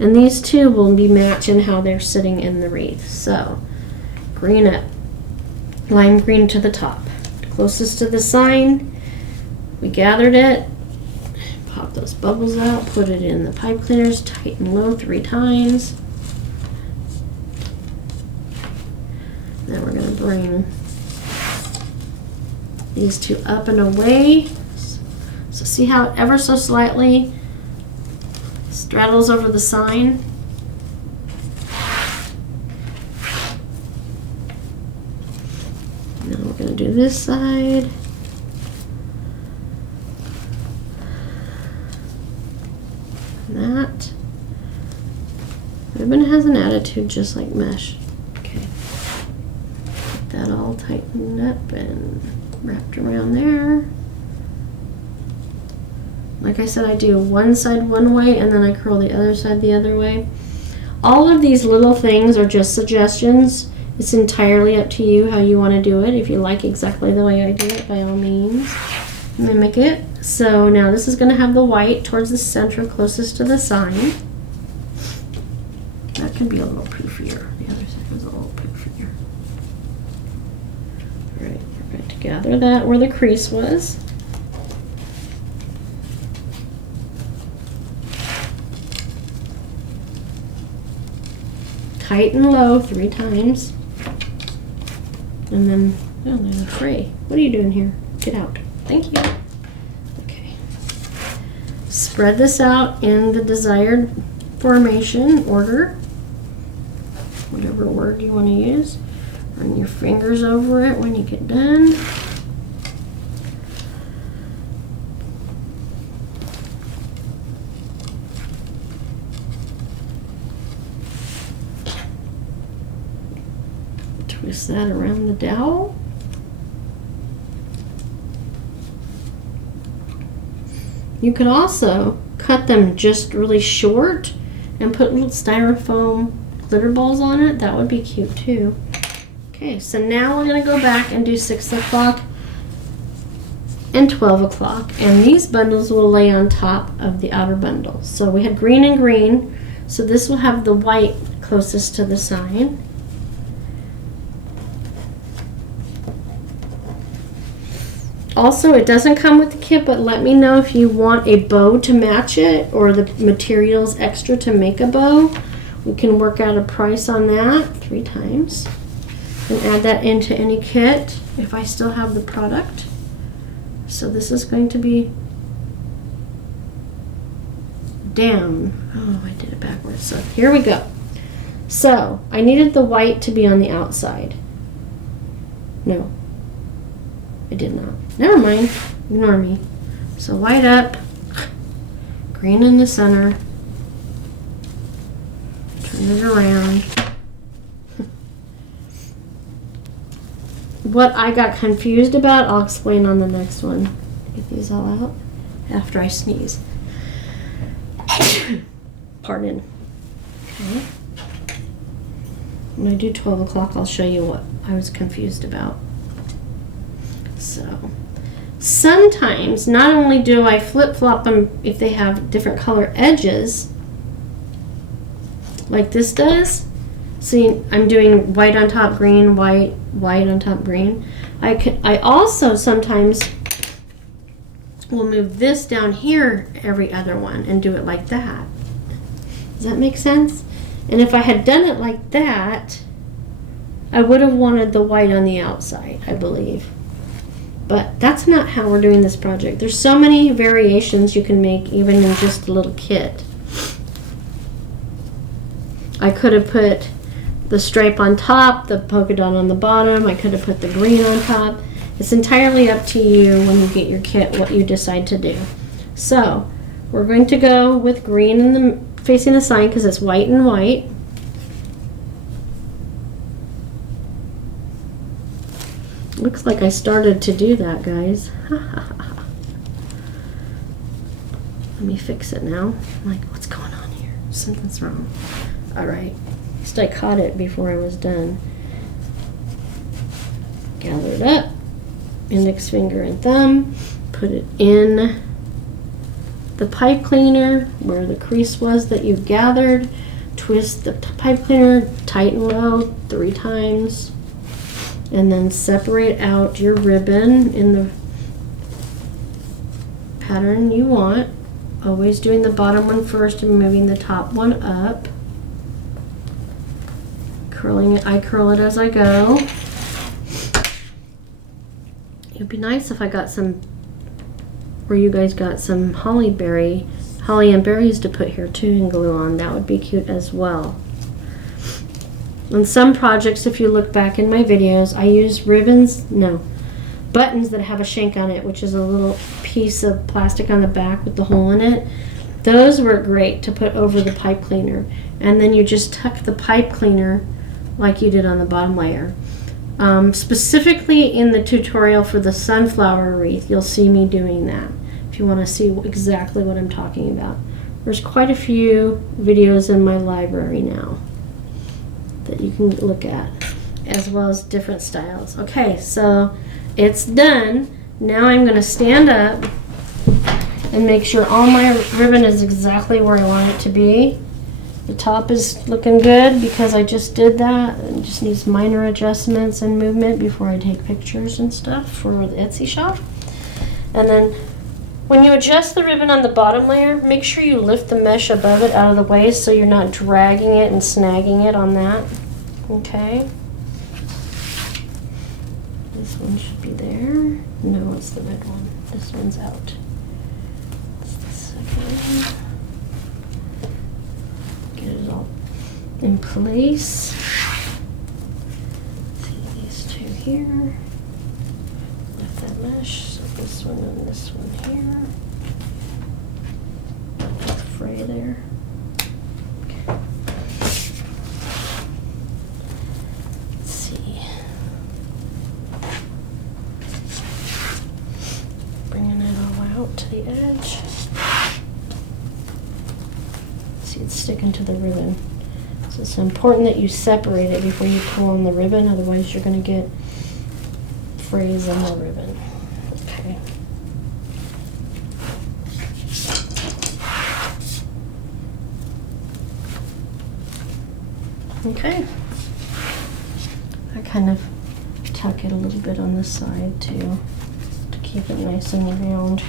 and these two will be matching how they're sitting in the wreath. So green up. Lime green to the top. Closest to the sign. We gathered it. Pop those bubbles out. Put it in the pipe cleaners. Tight and low 3 times. Then we're going to bring these two up and away. So see how it ever so slightly straddles over the sign? Now we're going to do this side. That. Ribbon has an attitude just like mesh. Okay. Get that all tightened up and wrapped around there. Like I said, I do one side one way and then I curl the other side the other way. All of these little things are just suggestions. It's entirely up to you how you want to do it. If you like exactly the way I do it, by all means, mimic it. So now this is going to have the white towards the center closest to the sign. That can be a little poofier. The other side was a little poofier. Alright, we're going to gather that where the crease was. Tight and low 3 times. And then, oh, there's a fray. What are you doing here? Get out. Thank you. Okay. Spread this out in the desired formation, order, whatever word you want to use. Run your fingers over it when you get done. Twist that around the dowel. You could also cut them just really short and put little styrofoam glitter balls on it. That would be cute too. Okay, so now we're going to go back and do 6 o'clock and 12 o'clock. And these bundles will lay on top of the outer bundle. So we had green and green. So this will have the white closest to the sign. Also, it doesn't come with the kit, but let me know if you want a bow to match it or the materials extra to make a bow. We can work out a price on that 3 times and add that into any kit if I still have the product. So this is going to be down. Oh, I did it backwards. So here we go. So I needed the white to be on the outside. No, I did not. Never mind. Ignore me. So white up, green in the center. Turn it around. What I got confused about, I'll explain on the next one. Get these all out after I sneeze. Pardon. Okay. When I do 12 o'clock, I'll show you what I was confused about. So, sometimes, not only do I flip-flop them if they have different color edges, like this does. See, I'm doing white on top green, white, white on top green. I also sometimes will move this down here every other one and do it like that. Does that make sense? And if I had done it like that, I would have wanted the white on the outside, I believe. But that's not how we're doing this project. There's so many variations you can make even in just a little kit. I could have put the stripe on top, the polka dot on the bottom. I could have put the green on top. It's entirely up to you when you get your kit what you decide to do. So we're going to go with green in the facing the sign because it's white and white. Looks like I started to do that, guys. Let me fix it now. I'm like, what's going on here? Something's wrong. All right. At least I caught it before I was done. Gather it up. Index finger and thumb. Put it in the pipe cleaner where the crease was that you've gathered. Twist the pipe cleaner tight and low 3 times. And then separate out your ribbon in the pattern you want. Always doing the bottom one first and moving the top one up. Curling it, I curl it as I go. It'd be nice if I got some, or you guys got some holly and berries to put here too and glue on. That would be cute as well. On some projects, if you look back in my videos, I use buttons that have a shank on it, which is a little piece of plastic on the back with the hole in it. Those were great to put over the pipe cleaner. And then you just tuck the pipe cleaner like you did on the bottom layer. Specifically in the tutorial for the sunflower wreath, you'll see me doing that if you want to see exactly what I'm talking about. There's quite a few videos in my library now that you can look at, as well as different styles. Okay, so it's done. Now I'm going to stand up and make sure all my ribbon is exactly where I want it to be. The top is looking good because I just did that. It just needs minor adjustments and movement before I take pictures and stuff for the Etsy shop. And then when you adjust the ribbon on the bottom layer, make sure you lift the mesh above it out of the way so you're not dragging it and snagging it on that. Okay. This one should be there. No, it's the red one. This one's out. It's the second. Get it all in place. here. Left that mesh, so this one and this one here. Fray there. Okay. Let's see. Bringing it all out to the edge. See, it's sticking to the ribbon. So it's important that you separate it before you pull on the ribbon, otherwise you're going to get frays in the ribbon. Okay. Okay. I kind of tuck it a little bit on this side too, to keep it nice and round.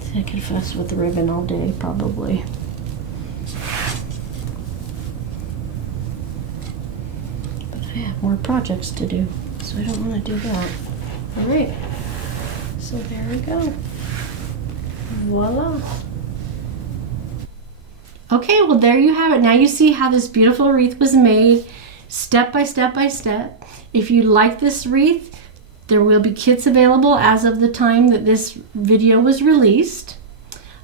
See, I could fuss with the ribbon all day, probably. But I have more projects to do, so I don't want to do that. All right. So there we go. Voila. Okay, well there you have it. Now you see how this beautiful wreath was made, step by step by step. If you like this wreath, there will be kits available as of the time that this video was released.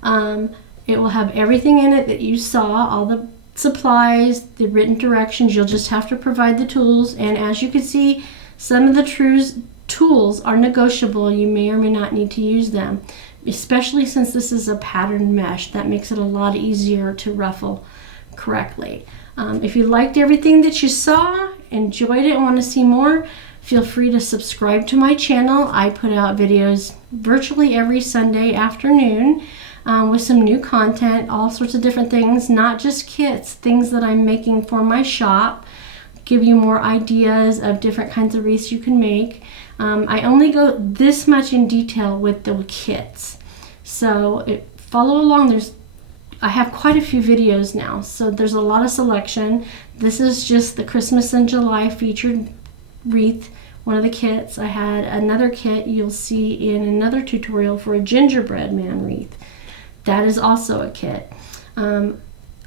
It will have everything in it that you saw, all the supplies, the written directions. You'll just have to provide the tools, and as you can see, some of the tools are negotiable. You may or may not need to use them, especially since this is a patterned mesh. That makes it a lot easier to ruffle correctly. If you liked everything that you saw, enjoyed it, and want to see more, feel free to subscribe to my channel. I put out videos virtually every Sunday afternoon with some new content, all sorts of different things, not just kits, things that I'm making for my shop, give you more ideas of different kinds of wreaths you can make. I only go this much in detail with the kits. So follow along. I have quite a few videos now, so there's a lot of selection. This is just the Christmas in July featured wreath, one of the kits. I had another kit you'll see in another tutorial for a gingerbread man wreath. That is also a kit.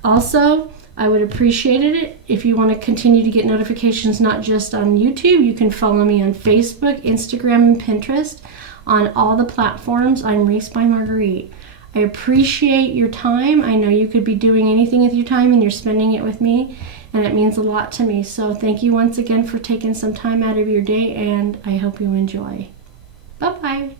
Also, I would appreciate it if you want to continue to get notifications, not just on YouTube. You can follow me on Facebook, Instagram, and Pinterest. On all the platforms, I'm Wreaths by Marguerite. I appreciate your time. I know you could be doing anything with your time and you're spending it with me, and it means a lot to me. So thank you once again for taking some time out of your day, and I hope you enjoy. Bye-bye.